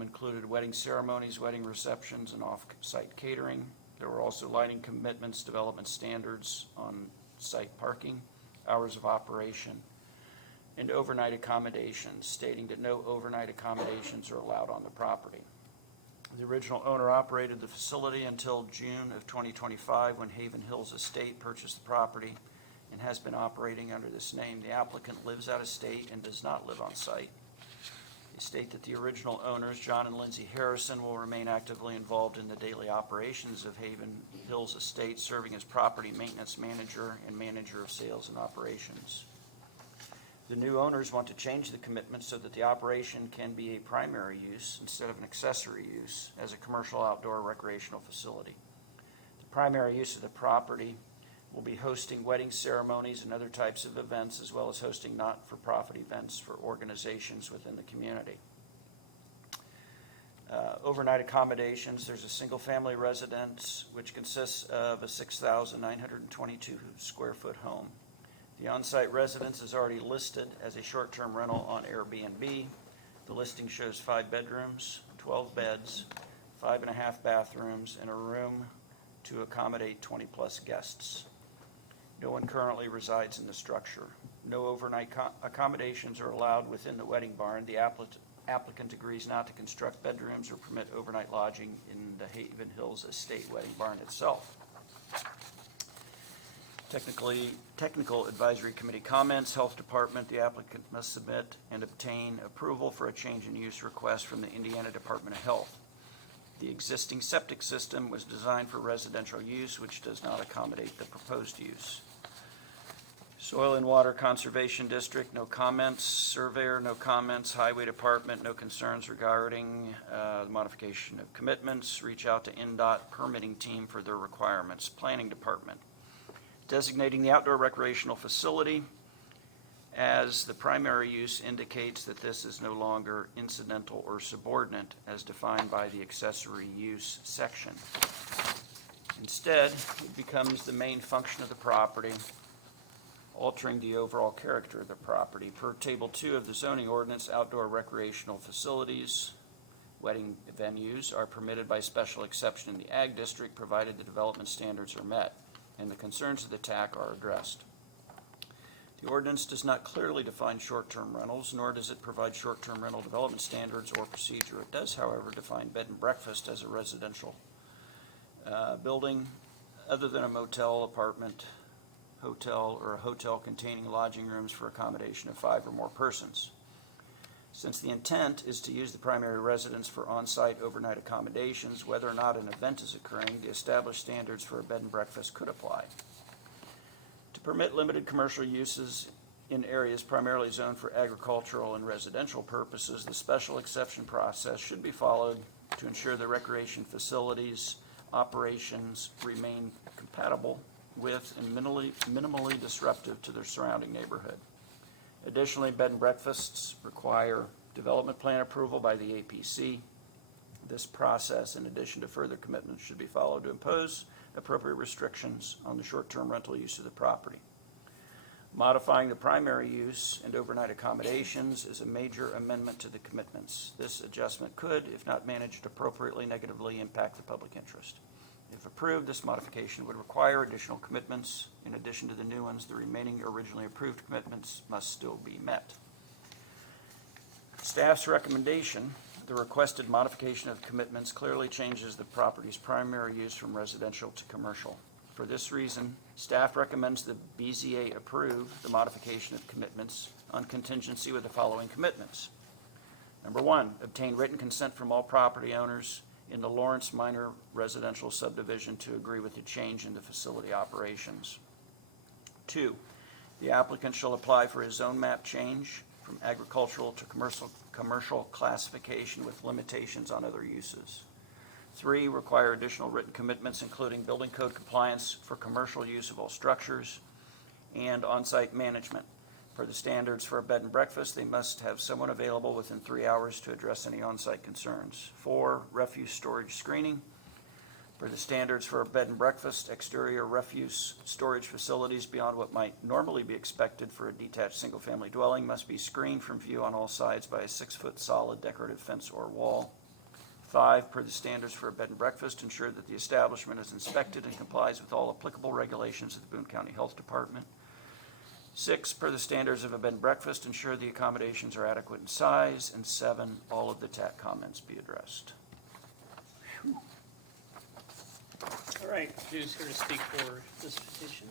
included wedding ceremonies, wedding receptions, and off-site catering. There were also lighting commitments, development standards on site parking, hours of operation, and overnight accommodations, stating that no overnight accommodations are allowed on the property. The original owner operated the facility until June of 2025, when Haven Hills Estate purchased the property and has been operating under this name. The applicant lives out of state and does not live on site. They state that the original owners, John and Lindsay Harrison, will remain actively involved in the daily operations of Haven Hills Estate, serving as property maintenance manager and manager of sales and operations. The new owners want to change the commitment so that the operation can be a primary use instead of an accessory use as a commercial outdoor recreational facility. The primary use of the property will be hosting wedding ceremonies and other types of events, as well as hosting not-for-profit events for organizations within the community. Overnight accommodations, there's a single-family residence which consists of a 6,922 square foot home. The on-site residence is already listed as a short-term rental on Airbnb. The listing shows 5 bedrooms, 12 beds, 5.5 bathrooms, and a room to accommodate 20-plus guests. No one currently resides in the structure. No overnight accommodations are allowed within the wedding barn. The applicant agrees not to construct bedrooms or permit overnight lodging in the Haven Hills Estate wedding barn itself. Technical Advisory Committee comments. Health Department, the applicant must submit and obtain approval for a change in use request from the Indiana Department of Health. The existing septic system was designed for residential use, which does not accommodate the proposed use. Soil and Water Conservation District, no comments. Surveyor, no comments. Highway Department, no concerns regarding the modification of commitments. Reach out to NDOT permitting team for their requirements. Planning Department, designating the outdoor recreational facility as the primary use indicates that this is no longer incidental or subordinate as defined by the accessory use section. Instead, it becomes the main function of the property, altering the overall character of the property. Per Table 2 of the zoning ordinance, outdoor recreational facilities, wedding venues are permitted by special exception in the Ag District provided the development standards are met and the concerns of the TAC are addressed. The ordinance does not clearly define short-term rentals, nor does it provide short-term rental development standards or procedure. It does, however, define bed and breakfast as a residential building other than a motel, apartment, hotel, or a hotel containing lodging rooms for accommodation of 5 or more persons. Since the intent is to use the primary residence for on-site overnight accommodations, whether or not an event is occurring, the established standards for a bed and breakfast could apply. To permit limited commercial uses in areas primarily zoned for agricultural and residential purposes, the special exception process should be followed to ensure the recreation facilities operations remain compatible with and minimally disruptive to their surrounding neighborhood. Additionally, bed and breakfasts require development plan approval by the APC. This process, in addition to further commitments, should be followed to impose appropriate restrictions on the short-term rental use of the property. Modifying the primary use and overnight accommodations is a major amendment to the commitments. This adjustment could, if not managed appropriately, negatively impact the public interest. If approved, this modification would require additional commitments. In addition to the new ones, the remaining originally approved commitments must still be met. Staff's recommendation, the requested modification of commitments clearly changes the property's primary use from residential to commercial. For this reason, staff recommends the BZA approve the modification of commitments on contingency with the following commitments. Number 1, obtain written consent from all property owners in the Lawrence Minor Residential Subdivision to agree with the change in the facility operations. 2, the applicant shall apply for a zone map change from agricultural to commercial classification with limitations on other uses. 3, require additional written commitments including building code compliance for commercial use of all structures and on-site management. Per the standards for a bed and breakfast, they must have someone available within 3 hours to address any on-site concerns. 4, refuse storage screening. Per the standards for a bed and breakfast, exterior refuse storage facilities beyond what might normally be expected for a detached single-family dwelling must be screened from view on all sides by a 6-foot solid decorative fence or wall. 5, per the standards for a bed and breakfast, ensure that the establishment is inspected and complies with all applicable regulations of the Boone County Health Department. 6, per the standards of a bed and breakfast, ensure the accommodations are adequate in size. And 7, all of the TAC comments be addressed. All right, who's here to speak for this petition?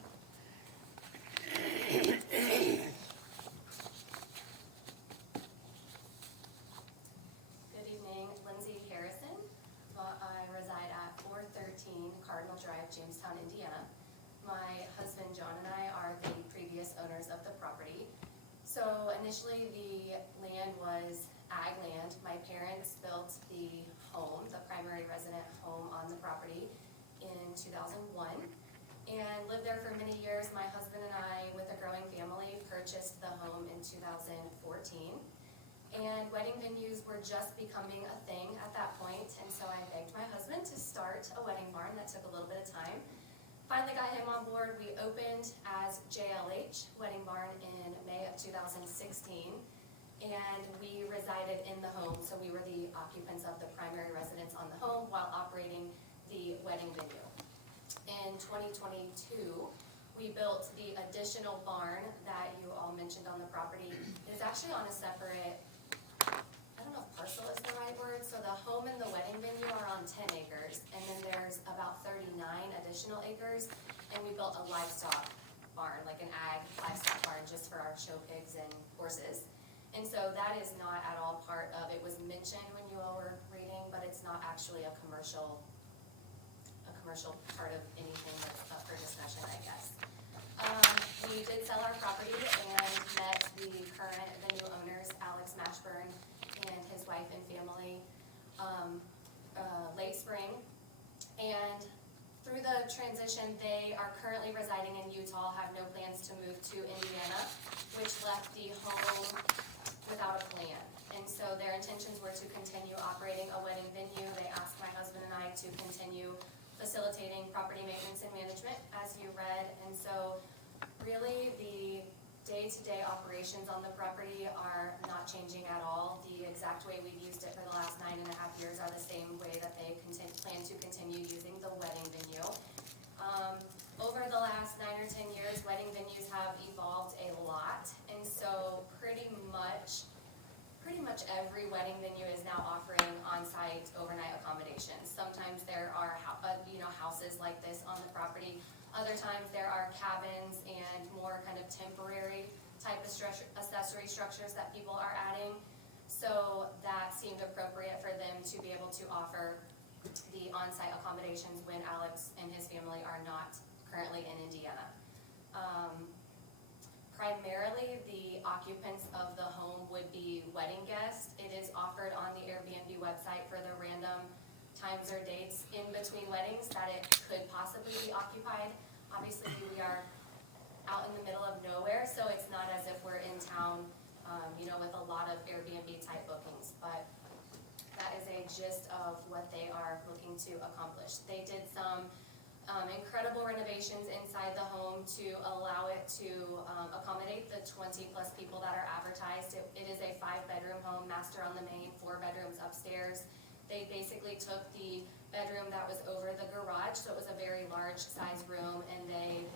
Good evening, Lindsay Harrison. I reside at 413 Cardinal Drive, Jamestown, Indiana. My husband John and I are the previous owners of the property. So initially the land was ag land. My parents built the home, the primary resident home on the property in 2001 and lived there for many years. My husband and I, with a growing family, purchased the home in 2014. And wedding venues were just becoming a thing at that point, and so I begged my husband to start a wedding barn. That took a little bit of time. Finally got him on board. We opened as JLH Wedding Barn in May of 2016, and we resided in the home, so we were the occupants of the primary residence on the home while operating the wedding venue. In 2022, we built the additional barn that you all mentioned on the property. It is actually on a separate, I don't know if parcel is the right word, so the home and the wedding venue are on 10 acres, and then there's about 39 additional acres, and we built a livestock barn, like an ag livestock barn, just for our show pigs and horses. And so that is not at all part of, it was mentioned when you all were reading, but it's not actually a commercial part of anything that's up for discussion, I guess. We did sell our property and met the new owners, Alex Mashburn and his wife and family, late spring. And through the transition, they are currently residing in Utah, have no plans to move to Indiana, which left the home without a plan. And so their intentions were to continue operating a wedding venue. They asked my husband and I to continue facilitating property maintenance and management, as you read. And so really the day-to-day operations on the property are not changing at all. The exact way we've used it for the last 9.5 years are the same way that they plan to continue using the wedding venue. Over the last 9 or 10 years, wedding venues have evolved a lot, and so pretty much every wedding venue is now offering on-site overnight accommodations. Sometimes there are houses like this on the property. Other times there are cabins and more kind of temporary type of accessory structures that people are adding. So that seemed appropriate for them to be able to offer the on-site accommodations when Alex and his family are not currently in Indiana. Primarily, the occupants of the home would be wedding guests. It is offered on the Airbnb website for the random times or dates in between weddings that it could possibly be occupied. Obviously, we are out in the middle of nowhere, so it's not as if we're in town, with a lot of Airbnb type bookings, but that is a gist of what they are looking to accomplish. They did some incredible renovations inside the home to allow it to accommodate the 20 plus people that are advertised. It is a 5-bedroom home, master on the main, 4 bedrooms upstairs. They basically took the bedroom that was over the garage, so it was a very large size room, and they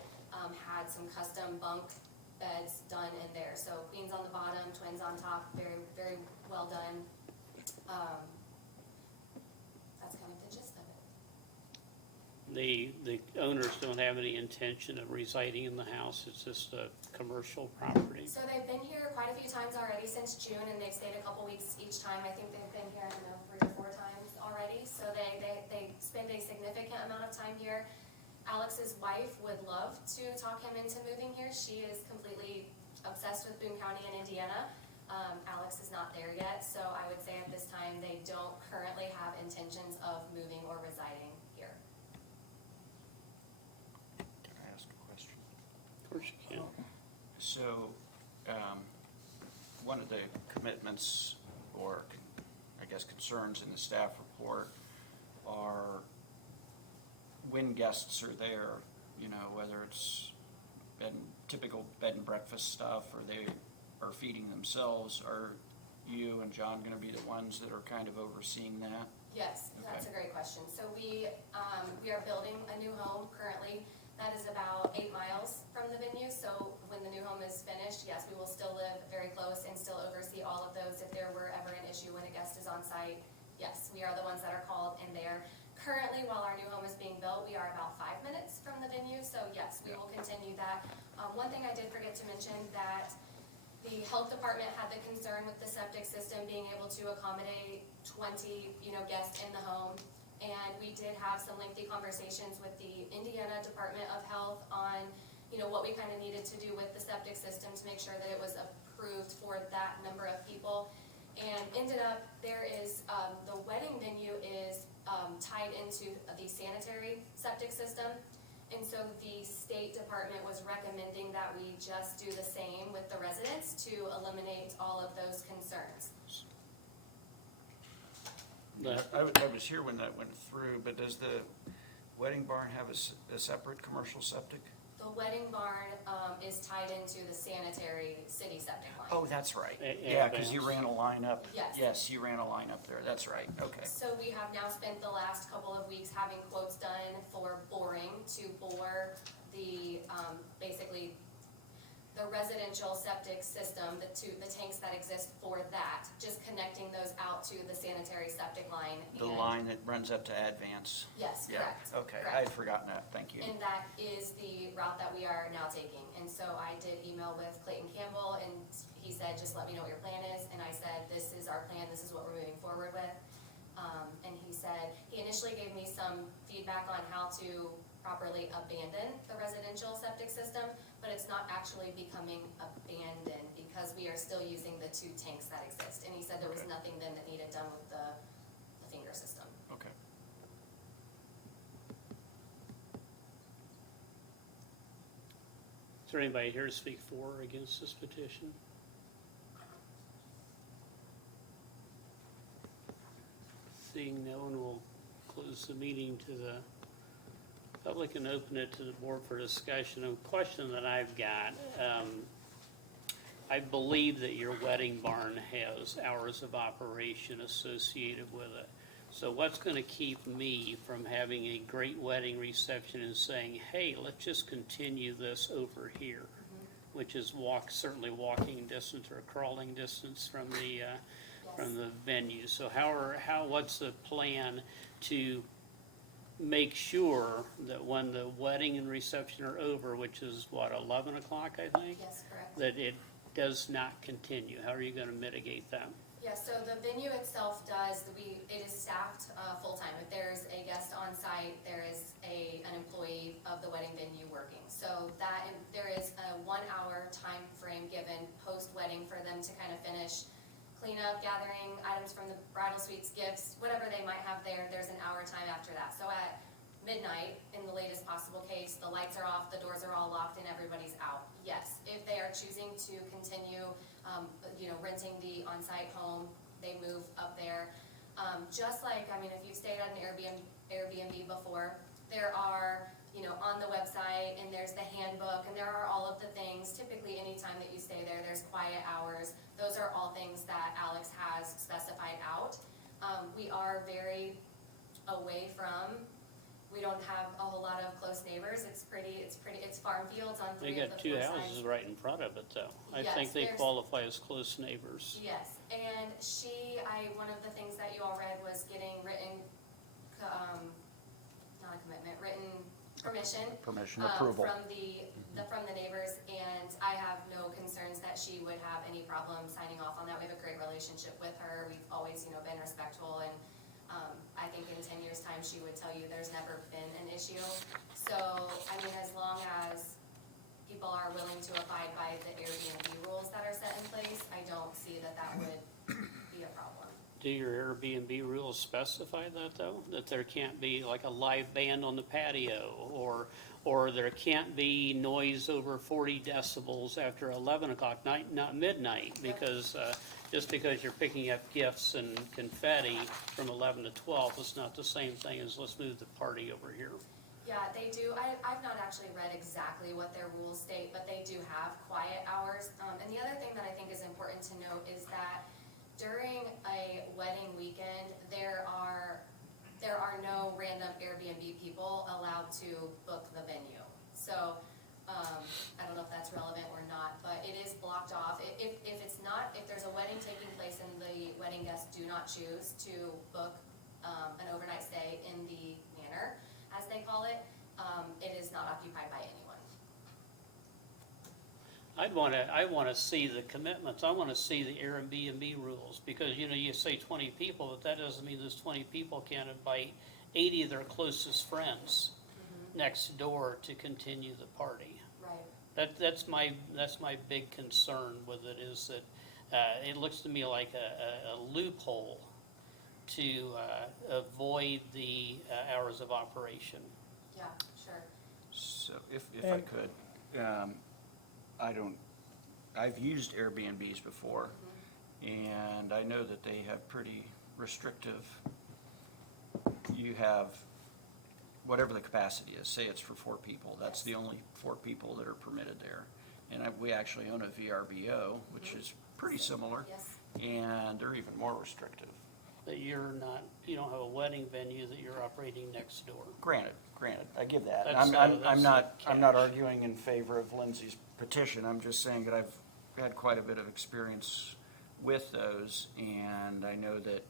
had some custom bunk beds done in there. So queens on the bottom, twins on top, very, very well done. That's kind of the gist of it. The owners don't have any intention of residing in the house, it's just a commercial property. So they've been here quite a few times already since June, and they've stayed a couple weeks each time. I think they've been here, 3 or 4 times already. So they spend a significant amount of time here. Alex's wife would love to talk him into moving here. She is completely obsessed with Boone County and Indiana. Alex is not there yet, so I would say at this time they don't currently have intentions of moving or residing here. Can I ask a question? Of course you can. So, one of the commitments, or I guess concerns in the staff report are when guests are there, whether it's typical bed and breakfast stuff, or they are feeding themselves. Are you and John going to be the ones that are kind of overseeing that? Yes, that's a great question. So we are building a new home currently that is about 8 miles from the venue. So when the new home is finished, yes, we will still live very close and still oversee all of those. If there were ever an issue when a guest is on site, yes, we are the ones that are called in there. Currently, while our new home is being built, we are about 5 minutes from the venue. So yes, we will continue that. One thing I did forget to mention, that the health department had the concern with the septic system being able to accommodate 20, guests in the home. And we did have some lengthy conversations with the Indiana Department of Health on, what we kind of needed to do with the septic system to make sure that it was approved for that number of people. And ended up, there is, the wedding venue is tied into the sanitary septic system. And so the State Department was recommending that we just do the same with the residents to eliminate all of those concerns. I was here when that went through, but does the wedding barn have a separate commercial septic? The wedding barn is tied into the sanitary city septic line. Oh, that's right. Yeah, Because you ran a line up. Yes. Yes, you ran a line up there. That's right. Okay. So we have now spent the last couple of weeks having quotes done for boring to bore the, basically, the residential septic system, the tanks that exist for that, just connecting those out to the sanitary septic line. The line that runs up to Advance. Yes, Yeah. correct. Okay, correct. I had forgotten that. Thank you. And that is the route that we are now taking. And so I did email with Clayton Campbell, and he said, just let me know what your plan is. And I said, this is our plan, this is what we're moving forward with. And he said, he initially gave me some feedback on how to properly abandon the residential septic system, but it's not actually becoming abandoned because we are still using the 2 tanks that exist. And he said there was Okay. nothing then that needed done with the finger system. Okay. Is there anybody here to speak for or against this petition? Seeing no one, will close the meeting to the public and open it to the board for discussion. A question that I've got, I believe that your wedding barn has hours of operation associated with it. So what's gonna keep me from having a great wedding reception and saying, hey, let's just continue this over here? Which is certainly walking distance or crawling distance from the venue. So what's the plan to make sure that when the wedding and reception are over, which is what, 11 o'clock, I think? Yes, correct. That it does not continue? How are you gonna mitigate that? Yeah, so the venue itself it is staffed full-time. If there's a guest on site, there is an employee of the wedding venue working. So there is a 1-hour time frame given post-wedding for them to kind of finish cleanup, gathering items from the bridal suites, gifts, whatever they might have there. There's an hour time after that. So at midnight, in the latest possible case, the lights are off, the doors are all locked, and everybody's out. Yes, if they are choosing to continue renting the on-site home, they move up there. Just like, if you've stayed at an Airbnb before, there are, on the website, and there's the handbook, and there are all of the things. Typically, anytime that you stay there, there's quiet hours. Those are all things that Alex has specified out. We are very away from, we don't have a whole lot of close neighbors. It's farm fields on They 3 of got the 2 4 houses sides. right in front of it, though. I Yes, think they there's- qualify as close neighbors. Yes, and one of the things that you all read was getting written, not a commitment, written permission. Permission, approval. From the neighbors, and I have no concerns that she would have any problem signing off on that. We have a great relationship with her. We've always, been respectful, and I think in 10 years' time, she would tell you there's never been an issue. So, as long as people are willing to abide by the Airbnb rules that are set in place, I don't see that would be a problem. Do your Airbnb rules specify that, though? That there can't be like a live band on the patio, or there can't be noise over 40 decibels after 11 o'clock, not midnight, because just because you're picking up gifts and confetti from 11 to 12, it's not the same thing as let's move the party over here. Yeah, they do. I've not actually read exactly what their rules state, but they do have quiet hours. And the other thing that I think is important to note is that during a wedding weekend, there are no random Airbnb people allowed to book the venue. So, I don't know if that's relevant or not, but it is blocked off. If there's a wedding taking place and the wedding guests do not choose to book an overnight stay in the manor, as they call it, it is not occupied by anyone. I wanna see the commitments. I wanna see the Airbnb rules, because, you say 20 people, but that doesn't mean those 20 people can't invite 80 of their closest friends next door to continue the party. Right. That's my big concern with it, is that it looks to me like a loophole to avoid the hours of operation. Yeah, sure. So if I could, I've used Airbnbs before, and I know that they have pretty restrictive, you have whatever the capacity is, say it's for 4 people, that's the only 4 people that are permitted there. And we actually own a VRBO, which is pretty similar, Yes. and they're even more restrictive. That you don't have a wedding venue that you're operating next door. Granted, I give that. That's, I'm that's not catch. arguing in favor of Lindsay's petition, I'm just saying that I've had quite a bit of experience with those, and I know that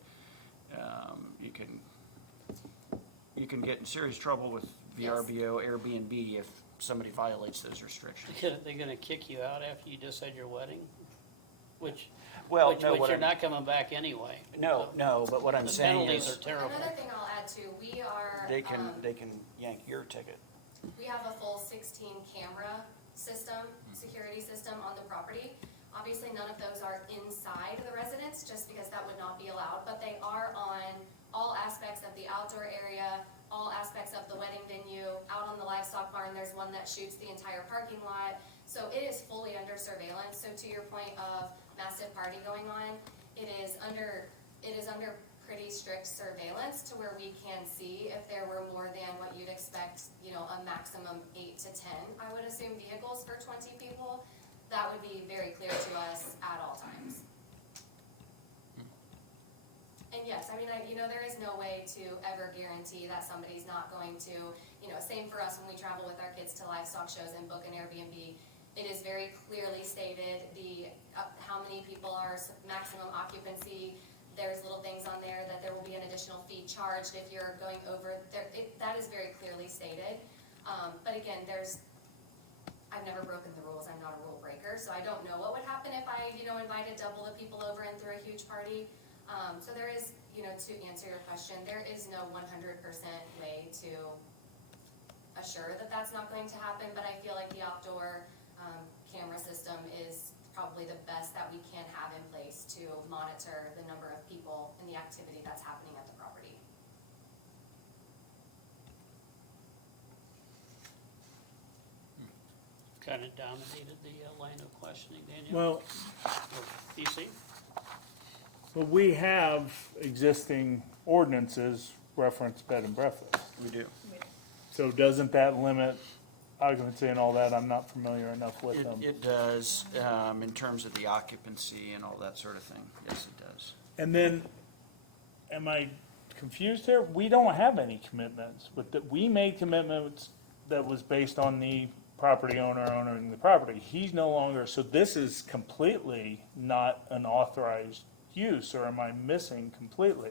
you can get in serious trouble with VRBO, Airbnb if somebody violates those restrictions. They're gonna kick you out after you just had your wedding? Which Well, Which no, what you're I'm, not coming back anyway. no, no, but what I'm The saying penalties are is, terrible. Another thing I'll add too, we are, they can yank your ticket. we have a full 16 camera system, security system on the property. Obviously, none of those are inside the residence, just because that would not be allowed, but they are on all aspects of the outdoor area, all aspects of the wedding venue, out on the livestock barn, there's one that shoots the entire parking lot. So it is fully under surveillance, so to your point of massive party going on, it is under pretty strict surveillance to where we can see if there were more than what you'd expect, you know, a maximum 8 to 10, I would assume, vehicles for 20 people. That would be very clear to us at all times. And yes, I mean, there is no way to ever guarantee that somebody's not going to, same for us when we travel with our kids to livestock shows and book an Airbnb. It is very clearly stated how many people are maximum occupancy. There's little things on there that there will be an additional fee charged if you're going over there. That is very clearly stated. But again, I've never broken the rules. I'm not a rule breaker, so I don't know what would happen if I, invited double the people over and threw a huge party. So there is, to answer your question, there is no 100% way to assure that that's not going to happen, but I feel like the outdoor camera system is probably the best that we can have in place to monitor the number of people and the activity that's happening at the property. Kind of dominated the line of questioning, Daniel. Well, PC? well, we have existing ordinances reference bed and breakfast. We do. So doesn't that limit occupancy and all that? I'm not familiar enough with them. It does, in terms of the occupancy and all that sort of thing. Yes, it does. And then, am I confused here? We don't have any commitments, but we made commitments that was based on the property owner owning the property. He's no longer, so this is completely not an authorized use, or am I missing completely?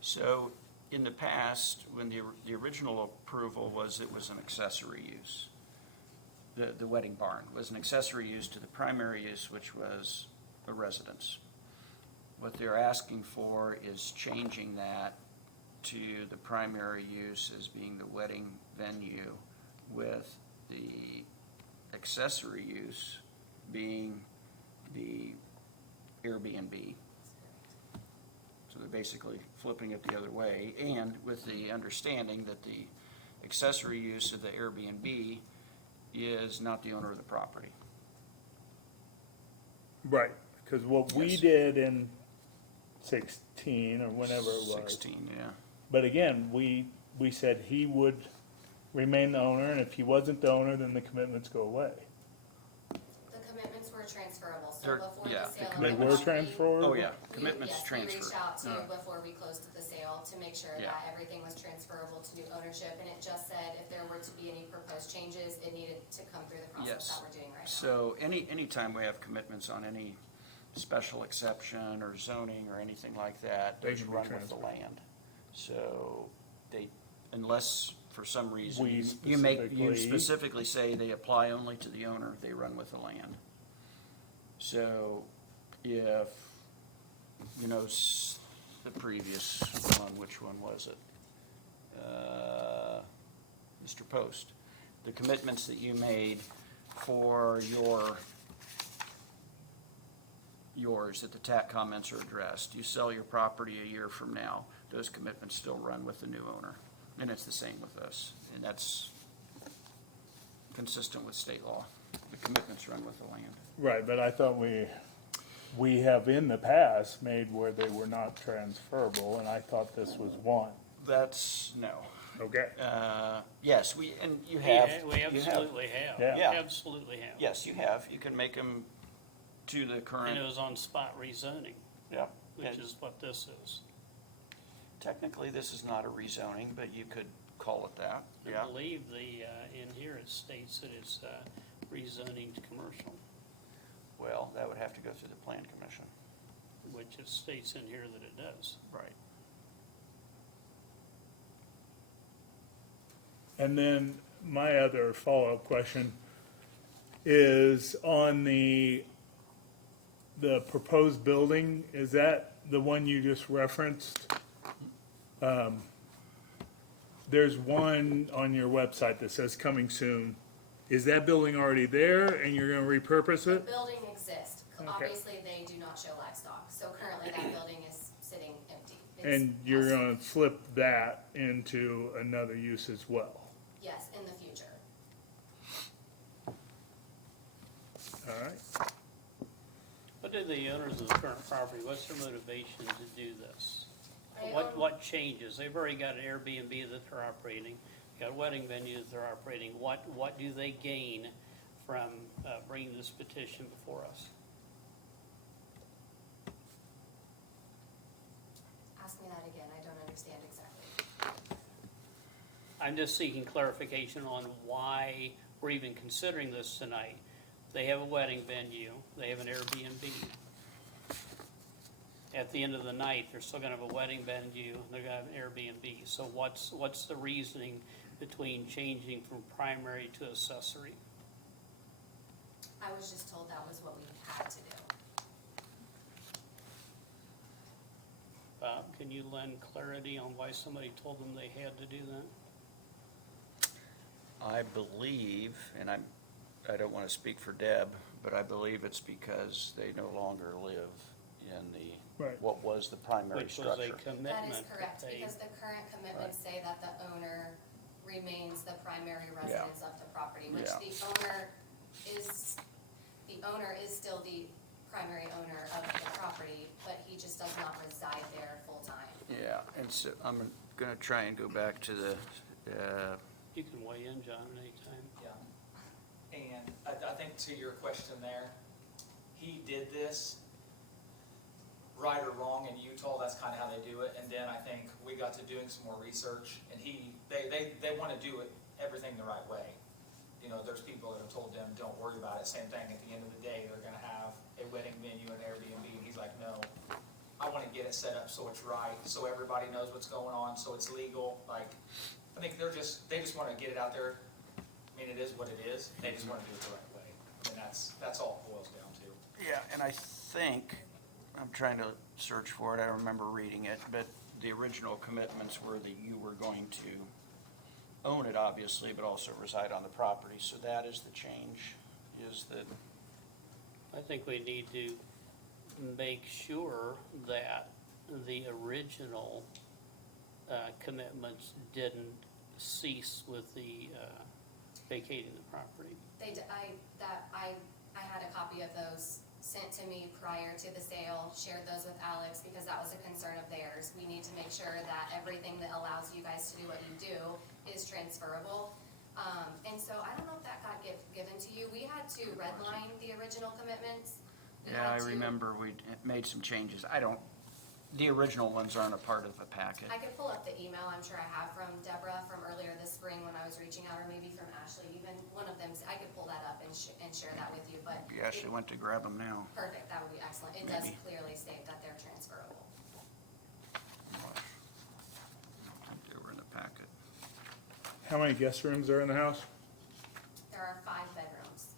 So, in the past, when the original approval was, it was an accessory use. The wedding barn was an accessory use to the primary use, which was a residence. What they're asking for is changing that to the primary use as being the wedding venue, with the accessory use being the Airbnb. So they're basically flipping it the other way, and with the understanding that the accessory use of the Airbnb is not the owner of the property. Right, because what we Yes. did in 16 or whenever it was. 16, yeah. But again, we said he would remain the owner, and if he wasn't the owner, then the commitments go away. The commitments were transferable, so They're- before yeah, the the sale of the They commitments- were property, transferable? Oh, yeah, we- commitments yes, transfer. we reached out to you No. before we closed the sale to make sure Yeah. that everything was transferable to new ownership, and it just said if there were to be any proposed changes, it needed to come through the process Yes. that we're doing right now. So anytime we have commitments on any special exception or zoning or anything like that, They those can be run with the transferred. land. So they, unless for some reason We you specifically- specifically say they apply only to the owner, they run with the land. So if, the previous one, which one was it? Mr. Post, the commitments that you made for yours, that the TAC comments are addressed, you sell your property a year from now, those commitments still run with the new owner. And it's the same with us, and that's consistent with state law. The commitments run with the land. Right, but I thought we have in the past made where they were not transferable, and I thought this was one. That's, no. Okay. Yes, and you have. We you have. absolutely have. Yeah. Yeah. Absolutely have. Yes, you have. You can make them to the And current. it was on spot rezoning, Yeah. which And is what this is. technically, this is not a rezoning, but you could call it that. I Yeah. believe in here it states that it's rezoning to commercial, Well, that would have to go through the plan commission. which it states in here that it does. Right. And then my other follow-up question is on the the proposed building, is that the one you just referenced? There's one on your website that says coming soon. Is that building already there and you're gonna repurpose The it? building exists. Okay. Obviously, they do not show livestock, so currently that building is sitting empty. It's And you're us- gonna flip that into another use as well? Yes, in the future. All right. What do the owners of the current property, what's their motivation to do this? They What, own- what changes? They've already got an Airbnb that they're operating, got a wedding venue that they're operating. What do they gain from bringing this petition before us? Ask me that again, I don't understand exactly. I'm just seeking clarification on why we're even considering this tonight. They have a wedding venue, they have an Airbnb. At the end of the night, they're still gonna have a wedding venue, and they're gonna have an Airbnb. So what's the reasoning between changing from primary to accessory? I was just told that was what we had to do. Bob, can you lend clarity on why somebody told them they had to do that? I believe, and I don't want to speak for Deb, but I believe it's because they no longer live in Right. what was the primary Which was a structure. commitment. That is that correct, they- because the current commitments say that the owner remains the primary residence of the property, which Yeah. the owner is still the primary owner of the property, but he just does not reside there full-time. Yeah, and so I'm going to try and go back to the, You can weigh in, John, at any time. Yeah, and I think to your question there, he did this, right or wrong, in Utah, that's kind of how they do it, and then I think we got to doing some more research, and they want to do it, everything the right way. You know, there's people that have told them, don't worry about it, same thing, at the end of the day, they're gonna have a wedding venue and Airbnb, and he's like, no, I want to get it set up so it's right, so everybody knows what's going on, so it's legal, like, I think they just want to get it out there. I mean, it is what it is, they just want to do it the right way, and that's all it boils down to. yeah, and I think, I'm trying to search for it, I remember reading it, but the original commitments were that you were going to own it, obviously, but also reside on the property, so that is the change, is that, I think we need to make sure that the original commitments didn't cease with the vacating the property. I had a copy of those sent to me prior to the sale, shared those with Alex, because that was a concern of theirs. We need to make sure that everything that allows you guys to do what you do is transferable. And so I don't know if that got given to you. We had to redline the original commitments. We yeah, I had to- remember we made some changes. The original ones aren't a part of the packet. I could pull up the email I'm sure I have from Deborah from earlier this spring when I was reaching out, or maybe from Ashley, even one of them, I could pull that up and share that with you, but. You actually went to grab them now. Perfect, that would be excellent. It does Maybe. clearly state that they're transferable. I think they were in the packet. How many guest rooms are in the house? There are 5 bedrooms.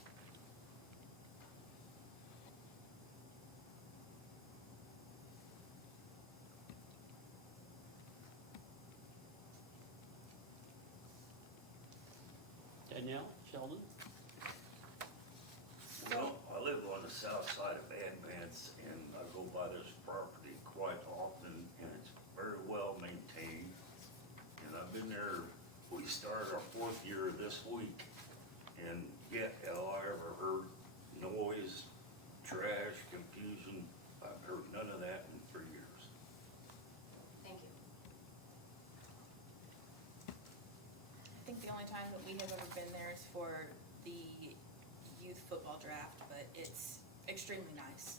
Danielle, Sheldon? Well, I live on the south side of Van Vance, and I go by this property quite often, and it's very well maintained. And I've been there, we started our 4th year this week, and yet all I ever heard noise, trash, confusion. I've heard none of that in 3 years. Thank you. I think the only time that we have ever been there is for the youth football draft, but it's extremely nice.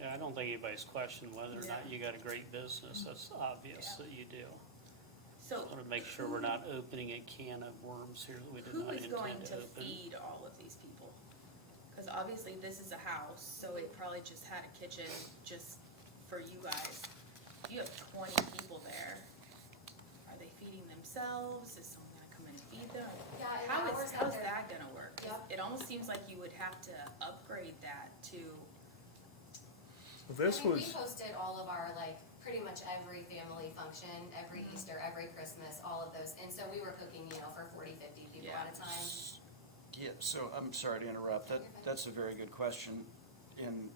Yeah, I don't think anybody's questioned whether or not Yeah. you got a great business. That's obvious that you do. So I want to make sure we're not opening a can of worms here that we did who not is going intend to to open. feed all of these people? Because obviously this is a house, so it probably just had a kitchen just for you guys. You have 20 people there. Are they feeding themselves? Is someone gonna come in and feed them? Yeah, and How's hours that how's they're- that gonna work? Yep. It almost seems like you would have to upgrade that to This I mean, was, we hosted all of our, like, pretty much every family function, every Easter, every Christmas, all of those. And so we were cooking, for 40, 50 people Yeah. at a time. Yeah, so I'm sorry to interrupt. You're fine. That's a very good question. And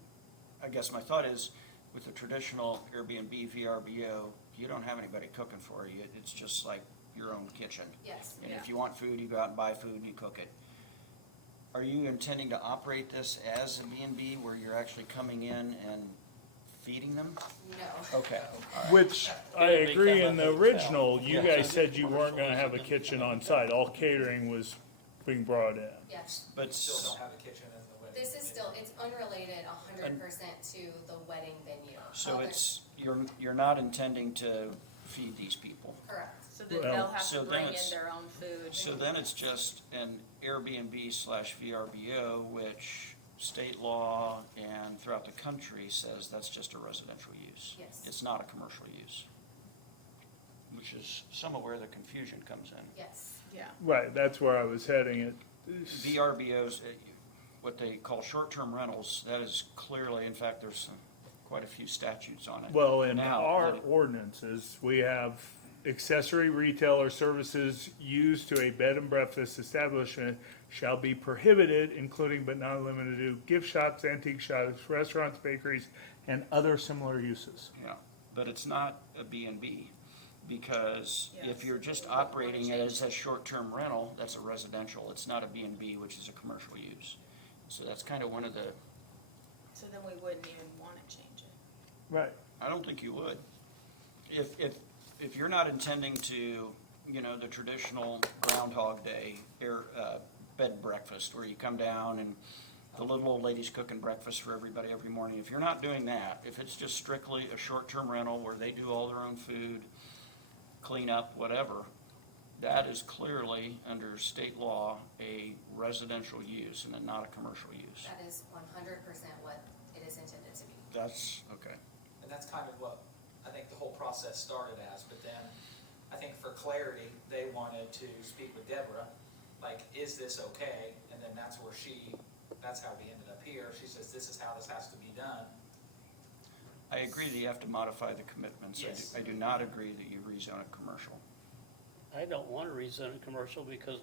I guess my thought is, with the traditional Airbnb VRBO, you don't have anybody cooking for you. It's just like your own kitchen. Yes. And Yeah. if you want food, you go out and buy food and you cook it. Are you intending to operate this as a B&B where you're actually coming in and feeding them? No. Okay. all right. which I It'll agree, become in a the hotel. original, you Yeah. guys said you weren't gonna have a kitchen on site, all catering was being brought in. Yes. But Still don't have a kitchen in the wedding. This is still, it's unrelated 100% to the wedding venue. so Other- it's, you're not intending to feed these people? Correct. So then Well, they'll have so to then bring it's- in their own food. So then it's just an Airbnb/VRBO, which state law and throughout the country says that's just a residential use. Yes. It's not a commercial use, which is somewhat where the confusion comes in. Yes. Yeah. Right, that's where I was heading it. VRBOs, what they call short-term rentals, that is clearly, in fact, there's quite a few statutes on it. Well, in Now, our but it- ordinances, we have accessory retail or services used to a bed and breakfast establishment shall be prohibited, including but not limited to gift shops, antique shops, restaurants, bakeries, and other similar uses. Yeah, but it's not a B&B, because Yeah, if you're so just we wouldn't wanna operating it change as a short-term rental, that's a residential, it's not a B&B, which is a commercial use. So that's kind of one of the, So then we wouldn't even wanna change it. Right. I don't think you would. If you're not intending to, the traditional Groundhog Day, bed and breakfast, where you come down and the little old lady's cooking breakfast for everybody every morning, if you're not doing that, if it's just strictly a short-term rental where they do all their own food, clean up, whatever, that is clearly, under state law, a residential use and not a commercial use. That is 100% what it is intended to be. That's, okay. And that's kind of what I think the whole process started as, but then I think for clarity, they wanted to speak with Deborah, like, is this okay? And then that's how we ended up here. She says, this is how this has to be done. I agree that you have to modify the commitments. Yes. I do not agree that you rezone it commercial. I don't want to rezone it commercial because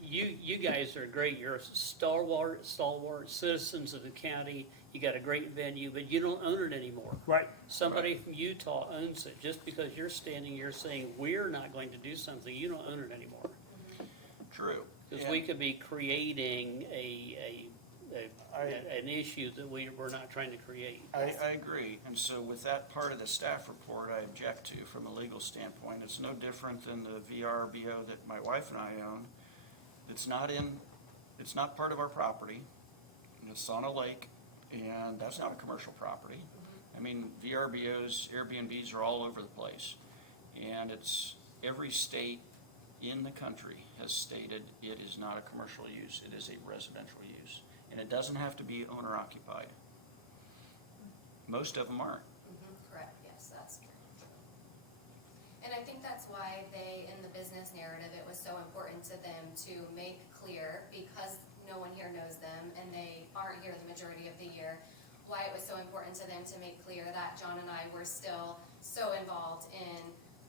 you guys are great, you're stalwart citizens of the county, you got a great venue, but you don't own it anymore. Right. Somebody from Utah owns it, just because you're standing here saying, we're not going to do something, you don't own it anymore. True. Because we could be creating an issue that we're not trying to create. I agree, and so with that part of the staff report, I object to from a legal standpoint. It's no different than the VRBO that my wife and I own. It's not part of our property, and it's on a lake, and that's not a commercial property. I mean, VRBOs, Airbnbs are all over the place, and every state in the country has stated it is not a commercial use, it is a residential use. And it doesn't have to be owner occupied. Most of them aren't. Correct, yes, that's true. And I think that's why in the business narrative, it was so important to them to make clear, because no one here knows them and they aren't here the majority of the year, why it was so important to them to make clear that John and I were still so involved in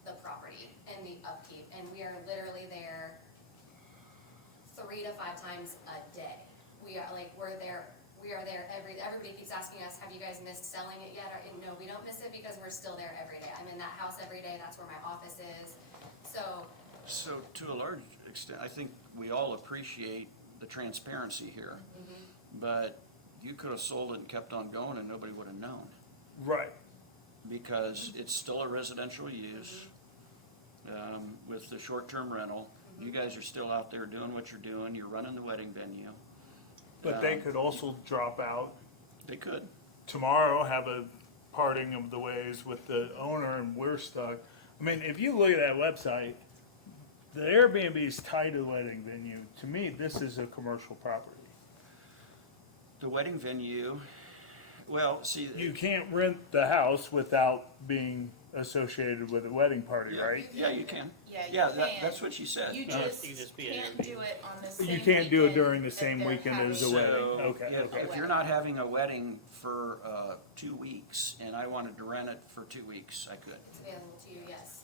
the property and the upkeep. And we are literally there 3 to 5 times a day. We are there everybody keeps asking us, have you guys missed selling it yet? And no, we don't miss it because we're still there every day. I'm in that house every day, that's where my office is. So to a large extent, I think we all appreciate the transparency here. But you could have sold it and kept on going and nobody would have known. Right. Because it's still a residential use with the short-term rental. You guys are still out there doing what you're doing. You're running the wedding venue. But they could also drop out They could. tomorrow, have a parting of the ways with the owner, and we're stuck. I mean, if you look at that website, the Airbnb is tied to the wedding venue. To me, this is a commercial property. The wedding venue, Well, see. You can't rent the house without being associated with a wedding party, Yeah. right? Yeah, you can. Yeah, you Yeah, can. that's what she said. You No, just it can just be an can't Airbnb. do it on the same You can't do it weekend during the that same they're weekend as the having- wedding. So, Okay, if- okay. if you're not having a wedding for 2 weeks, and I wanted to rent it for 2 weeks, I could. It's available to you, yes.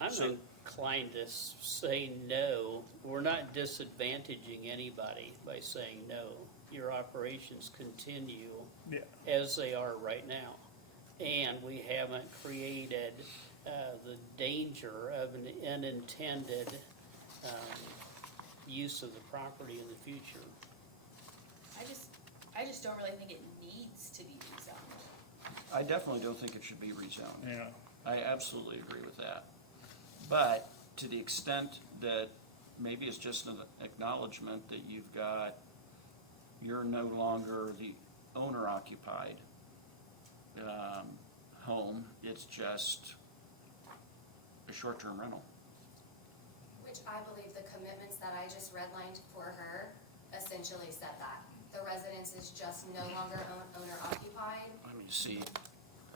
I'm So- inclined to say no. We're not disadvantaging anybody by saying no. Your operations continue Yeah. as they are right now. And we haven't created the danger of an unintended use of the property in the future. I just don't really think it needs to be rezoned. I definitely don't think it should be rezoned. Yeah. I absolutely agree with that. But to the extent that maybe it's just an acknowledgement that you're no longer the owner occupied home, it's just a short-term rental. Which I believe the commitments that I just redlined for her essentially said that. The residence is just no longer owner occupied. Let me see.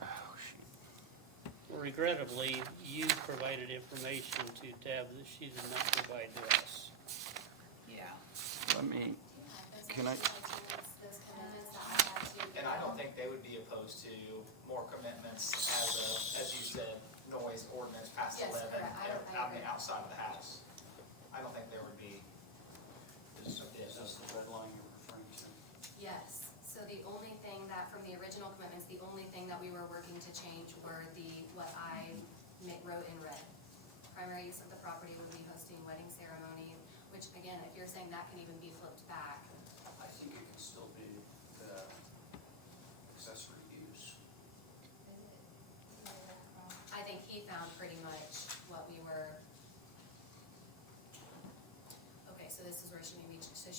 Oh, shoot. Regrettably, you provided information to Deb that she did not provide to us. Yeah. Let me, Those Can I- those commitments that I had to. And I don't think they would be opposed to more commitments as you said, noise ordinance past Yes, 11, correct. I on the agree. outside of the house. I don't think there would be. is this the red line you're referring to? Yes, so the only thing that, from the original commitments, the only thing that we were working to change were what I wrote in red. Primary use of the property would be hosting wedding ceremony, which again, if you're saying that can even be flipped back, I think it can still be the accessory use. I think he found pretty much what we were. Okay, so this is where she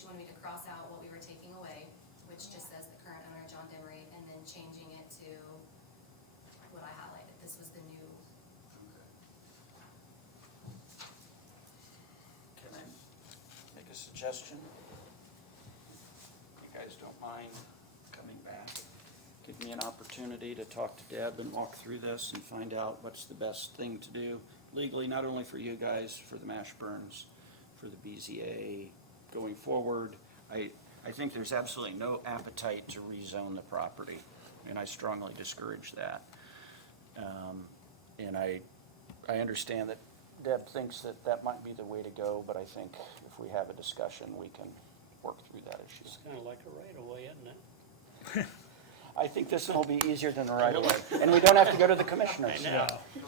wanted me to cross out what we were taking away, which just says the current owner, John Demery, and then changing it to what I highlighted. This was the new. Can I make a suggestion? You guys don't mind coming back? Give me an opportunity to talk to Deb and walk through this and find out what's the best thing to do legally, not only for you guys, for the Mashburns, for the BZA going forward. I think there's absolutely no appetite to rezone the property, and I strongly discourage that. And I understand that Deb thinks that that might be the way to go, but I think if we have a discussion, we can work through that issue. It's kind of like a right-of-way, isn't it? I think this one will be easier than the right-of-way, and we don't have to go to the I commissioners. know.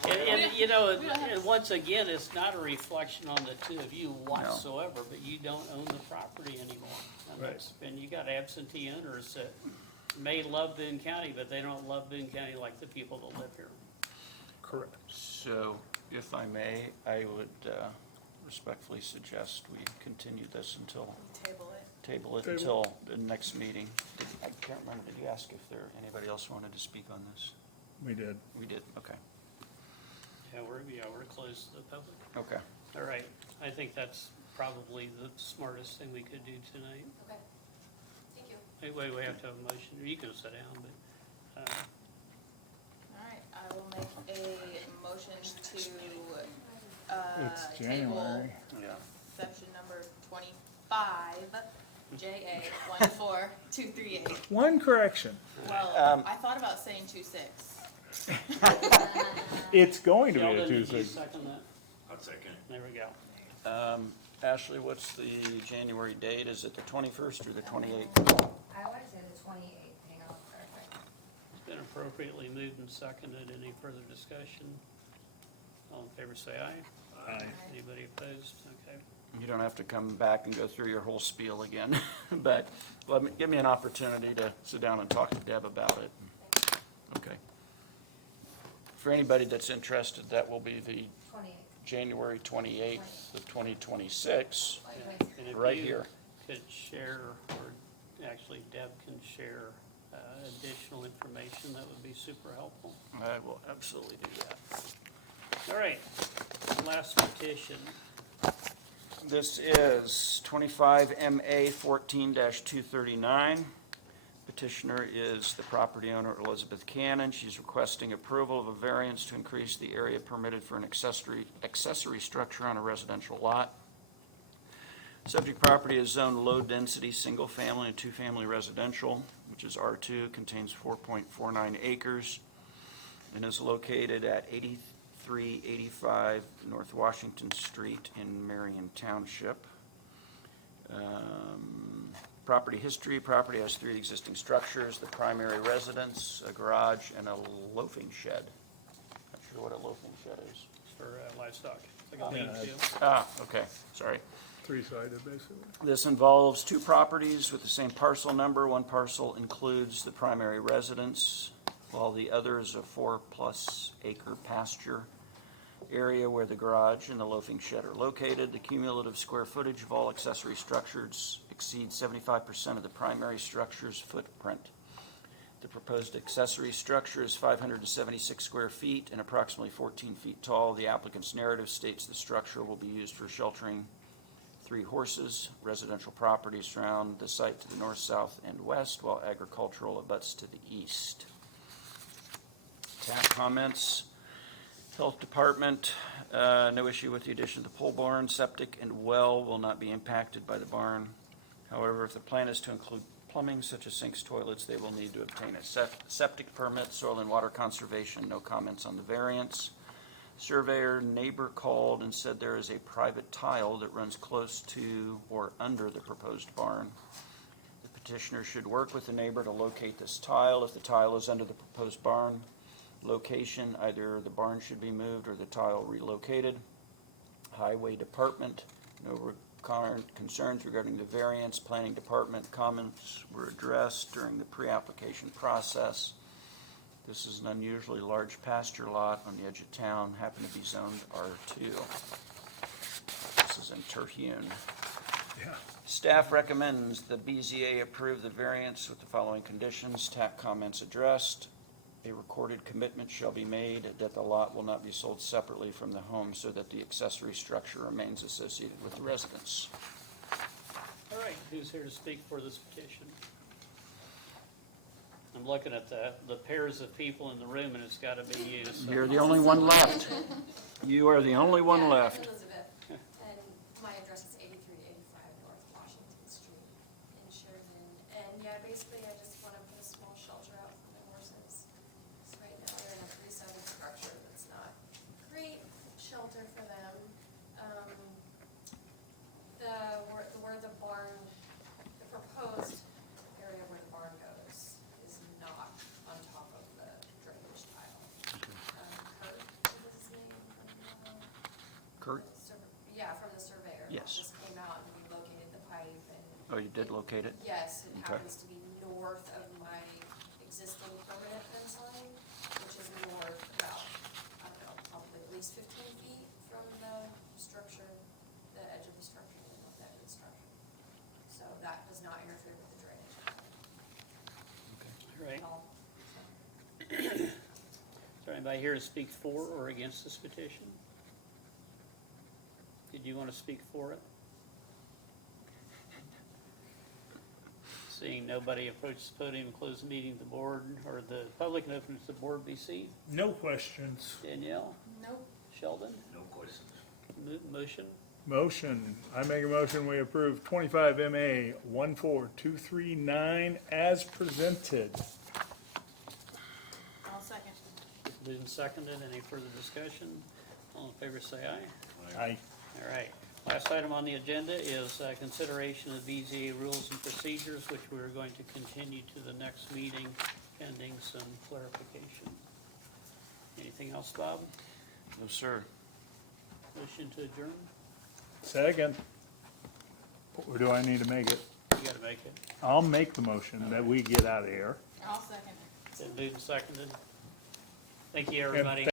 And, you know, and once again, it's not a reflection on the two of you whatsoever, but you don't own the property anymore. And Right. that's- And you got absentee owners that may love Boone County, but they don't love Boone County like the people that live here. Correct. So, if I may, I would respectfully suggest we continue this until, Table it. table it Table. until the next meeting. I can't remember, did you ask if anybody else wanted to speak on this? We did. We did, okay. Yeah, we're closed to the public. Okay. All right, I think that's probably the smartest thing we could do tonight. Okay. Thank you. Wait, we have to have a motion. You can sit down, but, All right, I will make a motion to, It's table January. Yeah. section number 25, JA 14238. One correction. Well, I thought about saying 26. It's going to be a Sheldon, did you Tuesday. second that? I'll second. There we go. Ashley, what's the January date? Is it the 21st or the 28th? I want to say the 28th, hang on, perfect. It's been appropriately moved and seconded. Any further discussion? All in favor, say aye. Aye. Anybody opposed? Okay. You don't have to come back and go through your whole spiel again, but give me an opportunity to sit down and talk to Deb about it. Okay. For anybody that's interested, that will be the 28th. January 28th of 2026, And if right you here. could share, or actually Deb can share additional information, that would be super helpful. I will absolutely do that. All right, last petition. This is 25 MA 14-239, petitioner is the property owner Elizabeth Cannon. She's requesting approval of a variance to increase the area permitted for an accessory structure on a residential lot. Subject property is zoned low-density, single-family and two-family residential, which is R2, contains 4.49 acres, and is located at 8385 North Washington Street in Marion Township. Property history, property has 3 existing structures, the primary residence, a garage, and a loafing shed. Not sure what a loafing shed is. It's for livestock. It's like a lean-to. Okay, sorry. Three-sided, basically. This involves 2 properties with the same parcel number. One parcel includes the primary residence, while the other is a 4+ acre pasture area where the garage and the loafing shed are located. The cumulative square footage of all accessory structures exceeds 75% of the primary structure's footprint. The proposed accessory structure is 576 square feet and approximately 14 feet tall. The applicant's narrative states the structure will be used for sheltering 3 horses. Residential properties surround the site to the north, south, and west, while agricultural abuts to the east. Staff comments. Health Department, no issue with the addition of the pole barn. Septic and well will not be impacted by the barn. However, if the plan is to include plumbing such as sinks, toilets, they will need to obtain a septic permit. Soil and water conservation, no comments on the variance. Surveyor neighbor called and said there is a private tile that runs close to or under the proposed barn. The petitioner should work with the neighbor to locate this tile. If the tile is under the proposed barn location, either the barn should be moved or the tile relocated. Highway Department, no concerns regarding the variance. Planning Department comments were addressed during the pre-application process. This is an unusually large pasture lot on the edge of town, happened to be zoned R2. This is in Terhune. Yeah. Staff recommends the BZA approve the variance with the following conditions. TAC comments addressed. A recorded commitment shall be made that the lot will not be sold separately from the home so that the accessory structure remains associated with the residence. All right, who's here to speak for this petition? I'm looking at the pairs of people in the room, and it's got to be you. So. You're the only one left. You are the only one left. Elizabeth, and my address is 8385 North Washington Street in Sheridan. And yeah, basically I just want to put a small shelter out for my horses. So right now they're in a 3-sided structure that's not great shelter for them. Where the barn, the proposed area where the barn goes is not on top of the drainage tile. Kurt, what is his name from the? Kurt? Yeah, from the surveyor. Yes. Just came out and we located the pipe and. Oh, you did locate it? Yes, it Okay. happens to be north of my existing permanent fence line, which is north about, I don't know, probably at least 15 feet from the structure, the edge of the structure, the north edge of the structure. So that does not interfere with the drainage. All right. at all. Is there anybody here to speak for or against this petition? Did you want to speak for it? Seeing nobody approach the podium, close the meeting, the board, or the public, and open it to the board, BC. No questions. Danielle? Nope. Sheldon? No questions. Motion? Motion, I make a motion, we approve 25 MA 14239 as presented. I'll second. Moved and seconded. Any further discussion? All in favor say aye. Aye. All right. Last item on the agenda is consideration of BZA rules and procedures, which we're going to continue to the next meeting pending some clarification. Anything else, Bob? No, sir. Motion to adjourn? Second. Or do I need to make it? You gotta make it. I'll make the motion that we get out of here. I'll second. Been moved and seconded. Thank you, everybody.